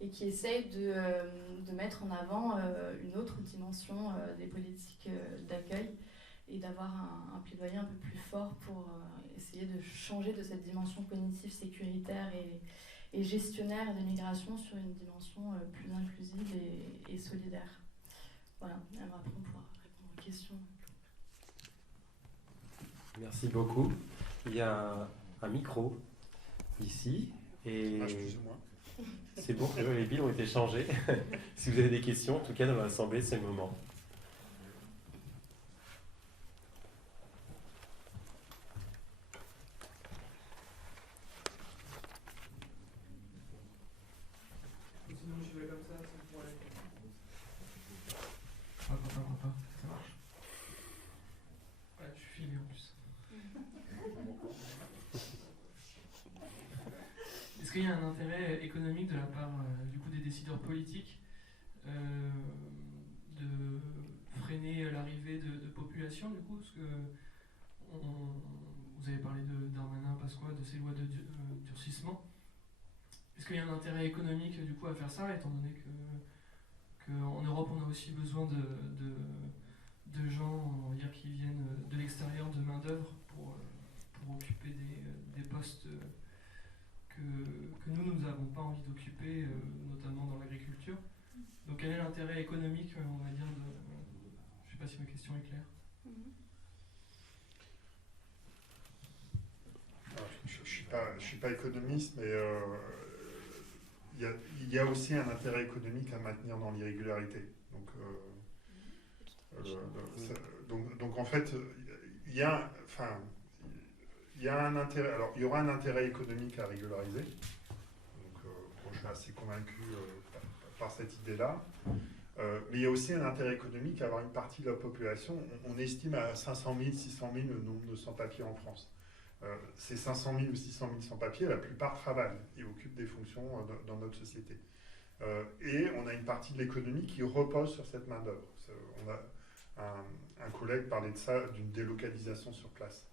et qui essaye de mettre en avant une autre dimension des politiques d'accueil, et d'avoir un plaidoyer un peu plus fort pour essayer de changer de cette dimension cognitive, sécuritaire et gestionnaire des migrations sur une dimension plus inclusive et solidaire. Voilà, alors après on pourra répondre aux questions. Merci beaucoup. Il y a un micro ici et Excusez-moi. c'est bon, les piles ont été changées. Si vous avez des questions, en tout cas dans l'Assemblée, c'est le moment. Sinon, je vais comme ça, sans problème. Pas, ça marche. Ouais, je suis filmé en plus. Est-ce qu'il y a un intérêt économique de la part du coup des décideurs politiques de freiner l'arrivée de population du coup, parce que vous avez parlé de Darmanin, Pasqua, de ces lois de durcissement. Est-ce qu'il y a un intérêt économique du coup à faire ça, étant donné qu'en Europe on a aussi besoin de gens, on va dire, qui viennent de l'extérieur, de main d'œuvre pour occuper des postes que nous n'avons pas envie d'occuper, notamment dans l'agriculture. Donc quel est l'intérêt économique, on va dire, je ne sais pas si ma question est claire. Je suis pas économiste, mais il y a aussi un intérêt économique à maintenir dans l'irrégularité. Donc en fait, il y a un intérêt. Alors il y aura un intérêt économique à régulariser. Donc je suis assez convaincu par cette idée-là. Mais il y a aussi un intérêt économique à avoir une partie de la population. On estime à 500 000, 600 000 le nombre de sans-papiers en France. Ces 500 000 ou 600 000 sans-papiers, la plupart travaillent et occupent des fonctions dans notre société. Et on a une partie de l'économie qui repose sur cette main-d'œuvre. On a un collègue parlait de ça, d'une délocalisation sur place.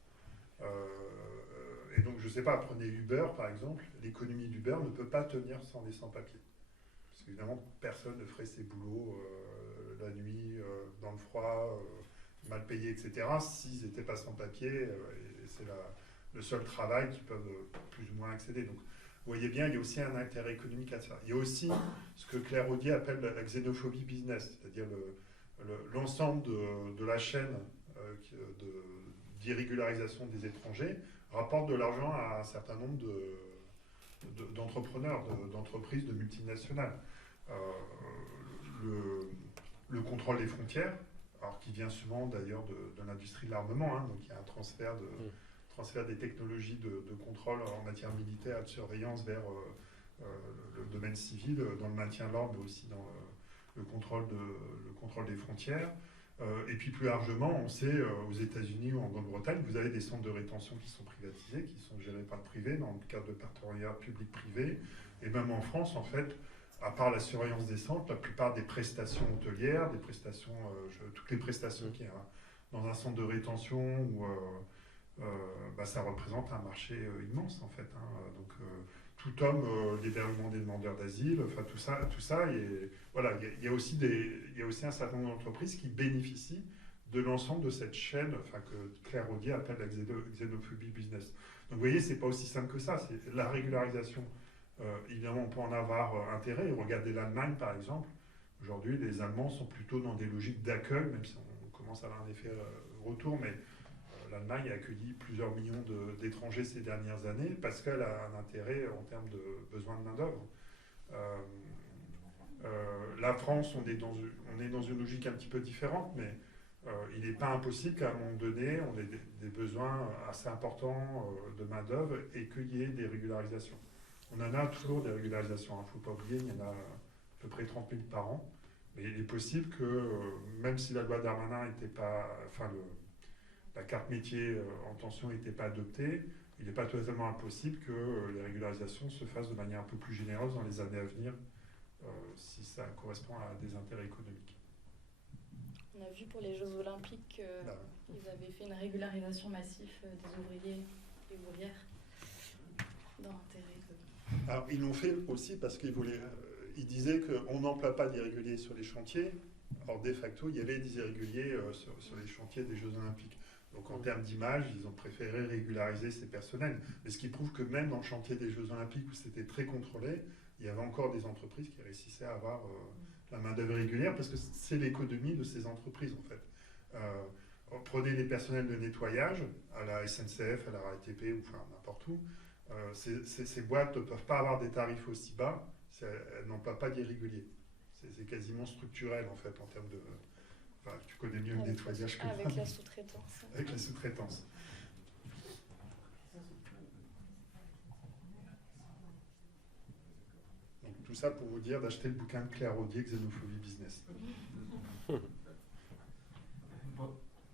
Et donc, je ne sais pas, prenez Uber par exemple, l'économie d'Uber ne peut pas tenir sans les sans-papiers. Parce qu'évidemment, personne ne ferait ses boulots la nuit, dans le froid, mal payés, etc., s'ils n'étaient pas sans-papiers. Et c'est le seul travail qu'ils peuvent plus ou moins accéder. Donc, vous voyez bien, il y a aussi un intérêt économique à ça. Il y a aussi ce que Claire Audier appelle la xénophobie business, c'est-à-dire l'ensemble de la chaîne d'irrégularisation des étrangers rapporte de l'argent à un certain nombre d'entrepreneurs, d'entreprises, de multinationales. Le contrôle des frontières, alors qui vient souvent d'ailleurs de l'industrie de l'armement, hein, donc il y a un transfert des technologies de contrôle en matière militaire et de surveillance vers le domaine civil, dans le maintien de l'ordre, mais aussi dans le contrôle des frontières. Et puis plus largement, on sait, aux États-Unis ou en Grande-Bretagne, vous avez des centres de rétention qui sont privatisés, qui sont gérés par le privé, dans le cadre de partenariats public-privé. Et même en France, en fait, à part la surveillance des centres, la plupart des prestations hôtelières, toutes les prestations qu'il y a dans un centre de rétention, ça représente un marché immense, en fait. Hein. Donc, tout homme, l'hébergement des demandeurs d'asile, enfin tout ça, et voilà, il y a aussi un certain nombre d'entreprises qui bénéficient de l'ensemble de cette chaîne, enfin que Claire Audier appelle la xénophobie business. Donc vous voyez, c'est pas aussi simple que ça. C'est la régularisation. Évidemment, on peut en avoir intérêt. Regardez l'Allemagne, par exemple. Aujourd'hui, les Allemands sont plutôt dans des logiques d'accueil, même si on commence à avoir un effet retour, mais l'Allemagne a accueilli plusieurs millions d'étrangers ces dernières années parce qu'elle a un intérêt en termes de besoin de main-d'œuvre. La France, on est dans une logique un petit peu différente, mais il n'est pas impossible qu'à un moment donné, on ait des besoins assez importants de main-d'œuvre et qu'il y ait des régularisations. On en a toujours des régularisations, il ne faut pas oublier, il y en a à peu près 30 000 par an. Mais il est possible que, même si la loi Darmanin n'était pas. Enfin, la carte métier en tension n'était pas adoptée, il n'est pas totalement impossible que les régularisations se fassent de manière un peu plus généreuse dans les années à venir, si ça correspond à des intérêts économiques. On a vu pour les Jeux Olympiques qu'ils avaient fait une régularisation massive des ouvriers et ouvrières dans l'intérêt de... Alors, ils l'ont fait aussi parce qu'ils voulaient. Ils disaient qu'on n'emploie pas d'irréguliers sur les chantiers. Or, de facto, il y avait des irréguliers sur les chantiers des Jeux Olympiques. Donc, en termes d'image, ils ont préféré régulariser ces personnels. Mais ce qui prouve que même dans le chantier des Jeux Olympiques, où c'était très contrôlé, il y avait encore des entreprises qui réussissaient à avoir la main-d'œuvre régulière, parce que c'est l'économie de ces entreprises, en fait. Prenez les personnels de nettoyage à la SNCF, à la RATP, ou enfin n'importe où. Ces boîtes ne peuvent pas avoir des tarifs aussi bas, elles n'emploient pas d'irréguliers. C'est quasiment structurel, en fait, en termes de... Enfin, tu connais mieux le nettoyage que moi. Avec la sous-traitance. Avec la sous-traitance. Donc, tout ça pour vous dire d'acheter le bouquin de Claire Audier, Xénophobie Business.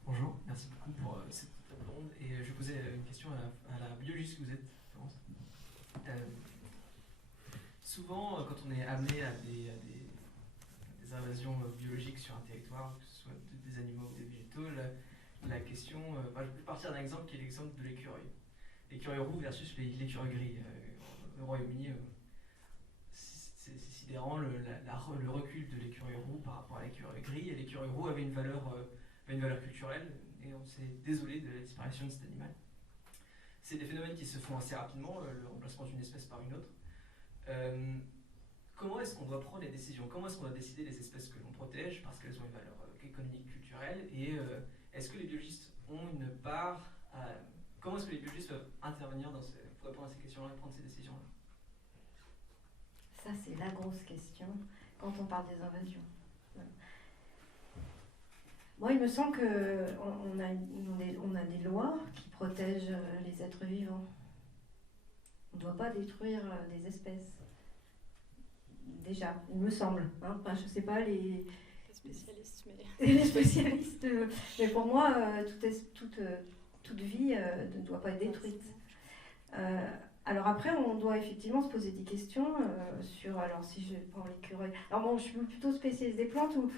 Bonjour, merci beaucoup pour cette table ronde. Et je posais une question à la biologiste que vous êtes, Florence. Souvent, quand on est amené à des invasions biologiques sur un territoire, que ce soit des animaux ou des végétaux, la question... je peux partir d'un exemple qui est l'exemple de l'écureuil. L'écureuil roux versus l'écureuil gris. Au Royaume-Uni, c'est sidérant le recul de l'écureuil roux par rapport à l'écureuil gris. Et l'écureuil roux avait une valeur culturelle, et on s'est désolé de la disparition de cet animal. C'est des phénomènes qui se font assez rapidement, le remplacement d'une espèce par une autre. Comment est-ce qu'on doit prendre les décisions? Comment est-ce qu'on doit décider des espèces que l'on protège parce qu'elles ont une valeur économique, culturelle? Et est-ce que les biologistes ont une part comment est-ce que les biologistes peuvent intervenir pour répondre à ces questions-là et prendre ces décisions-là? Ça, c'est la grosse question quand on parle des invasions. Moi, il me semble qu'on a des lois qui protègent les êtres vivants. On ne doit pas détruire des espèces. Déjà, il me semble. Hein. Enfin, je ne sais pas les spécialistes, les spécialistes. Mais pour moi, toute vie ne doit pas être détruite. Alors après, on doit effectivement se poser des questions sur... Alors si je prends l'écureuil... Alors bon, je suis plutôt spécialiste des plantes où...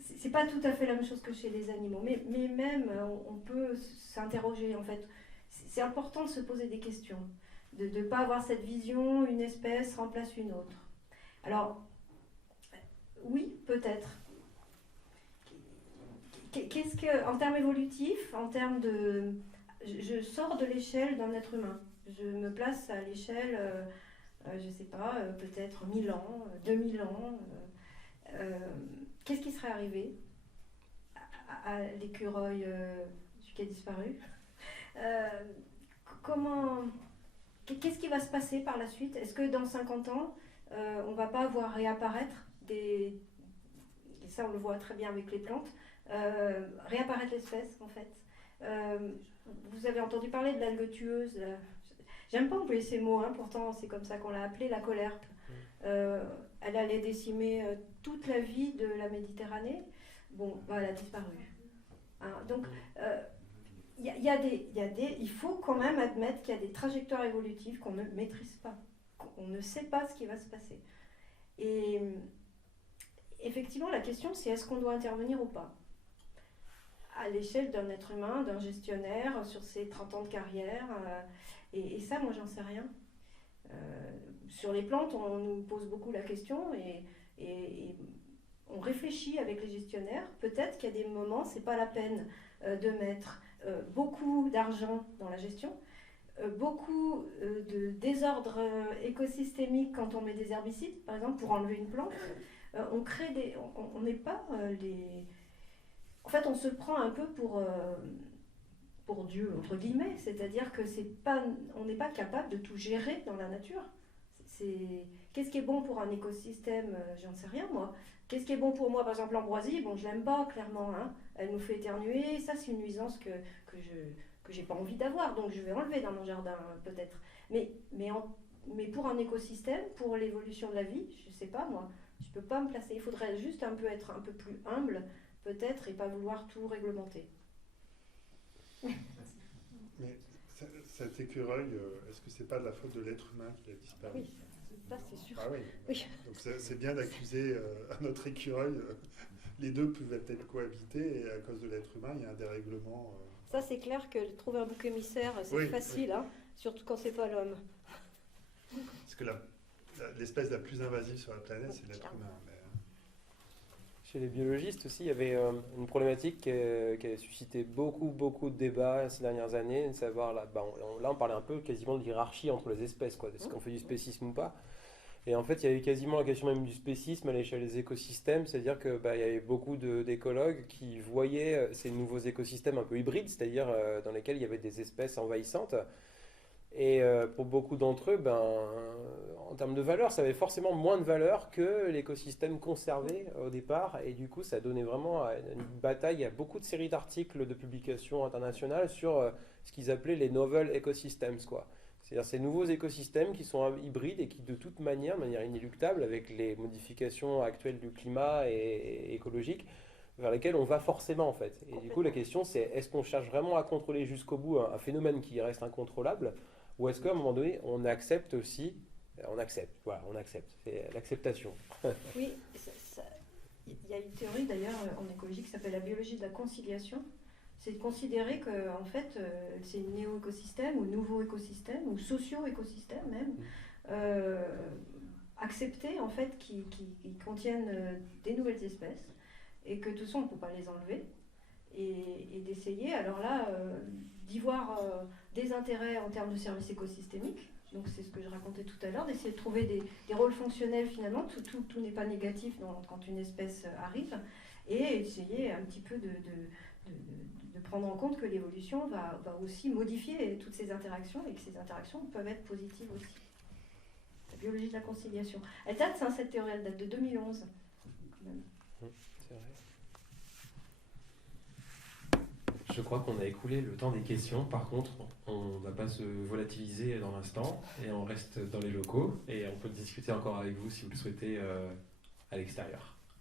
c'est pas tout à fait la même chose que chez les animaux, mais même on peut s'interroger en fait. C'est important de se poser des questions, de ne pas avoir cette vision, une espèce remplace une autre. Alors, oui, peut-être. Qu'est-ce que, en termes évolutifs, en termes de... Je sors de l'échelle d'un être humain. Je me place à l'échelle, je ne sais pas, peut-être 1000 ans, 2000 ans. Qu'est-ce qui serait arrivé à l'écureuil qui a disparu? Qu'est-ce qui va se passer par la suite? Est-ce que dans 50 ans, on ne va pas voir réapparaître et ça on le voit très bien avec les plantes, réapparaître l'espèce en fait. Vous avez entendu parler de l'algue tueuse, j'aime pas employer ces mots, hein, pourtant c'est comme ça qu'on l'a appelée, la colerpe. Elle allait décimer toute la vie de la Méditerranée. Bon, elle a disparu. Hein, donc, il faut quand même admettre qu'il y a des trajectoires évolutives qu'on ne maîtrise pas. On ne sait pas ce qui va se passer. Et effectivement, la question, c'est est-ce qu'on doit intervenir ou pas? À l'échelle d'un être humain, d'un gestionnaire, sur ses 30 ans de carrière. Et ça, moi, j'en sais rien. Sur les plantes, on nous pose beaucoup la question et on réfléchit avec les gestionnaires. Peut-être qu'il y a des moments, c'est pas la peine de mettre beaucoup d'argent dans la gestion, beaucoup de désordre écosystémique quand on met des herbicides, par exemple, pour enlever une plante. On n'est pas en fait, on se prend un peu pour Dieu, entre guillemets, c'est-à-dire que on n'est pas capable de tout gérer dans la nature. Qu'est-ce qui est bon pour un écosystème? J'en sais rien, moi. Qu'est-ce qui est bon pour moi? Par exemple, l'ambroisie, bon, je l'aime pas, clairement, hein. Elle nous fait éternuer, ça c'est une nuisance que j'ai pas envie d'avoir, donc je vais enlever dans mon jardin, peut-être. Mais pour un écosystème, pour l'évolution de la vie, je sais pas, moi, je peux pas me placer. Il faudrait juste être un peu plus humble, peut-être, et pas vouloir tout réglementer. Mais cet écureuil, est-ce que c'est pas de la faute de l'être humain qu'il a disparu? Oui, ça c'est sûr. Ah oui. Oui. Donc c'est bien d'accuser notre écureuil. Les deux peuvent peut-être cohabiter et à cause de l'être humain, il y a un dérèglement. Ça c'est clair que trouver un bouc émissaire, c'est Oui, facile, oui. hein, surtout quand c'est pas l'homme. Parce que l'espèce la plus invasive sur la planète, c'est l'être humain. Mais, Chez les biologistes aussi, il y avait une problématique qui a suscité beaucoup de débats ces dernières années, de savoir, là, on parlait un peu quasiment de l'hierarchie entre les espèces, quoi, de ce qu'on fait du spécisme ou pas. Et en fait, il y avait quasiment la question même du spécisme à l'échelle des écosystèmes, c'est-à-dire que il y avait beaucoup d'écologues qui voyaient ces nouveaux écosystèmes un peu hybrides, c'est-à-dire dans lesquels il y avait des espèces envahissantes. Et pour beaucoup d'entre eux, en termes de valeur, ça avait forcément moins de valeur que l'écosystème conservé au départ. Et du coup, ça donnait vraiment une bataille. Il y a beaucoup de séries d'articles de publications internationales sur ce qu'ils appelaient les novel ecosystems, quoi. C'est-à-dire ces nouveaux écosystèmes qui sont hybrides et qui, de toute manière, de manière inéluctable, avec les modifications actuelles du climat et écologique, vers lesquelles on va forcément en fait. Et du coup, la question c'est, est-ce qu'on cherche vraiment à contrôler jusqu'au bout un phénomène qui reste incontrôlable, ou est-ce qu'à un moment donné, on accepte aussi, on accepte, c'est l'acceptation. Oui, il y a une théorie d'ailleurs en écologie qui s'appelle la biologie de la conciliation. C'est de considérer que en fait, c'est un néo-écosystème ou nouveau écosystème ou socio-écosystème même, accepter en fait qui contiennent des nouvelles espèces et que de toute façon on ne peut pas les enlever et d'essayer alors là d'y voir des intérêts en termes de services écosystémiques. Donc c'est ce que je racontais tout à l'heure, d'essayer de trouver des rôles fonctionnels finalement, tout n'est pas négatif quand une espèce arrive, et essayer un petit peu de prendre en compte que l'évolution va aussi modifier toutes ces interactions et que ces interactions peuvent être positives aussi. La biologie de la conciliation. Elle date, cette théorie, elle date de 2011 quand même. C'est vrai. Je crois qu'on a écoulé le temps des questions. Par contre, on ne va pas se volatiliser dans l'instant et on reste dans les locaux et on peut discuter encore avec vous si vous le souhaitez à l'extérieur.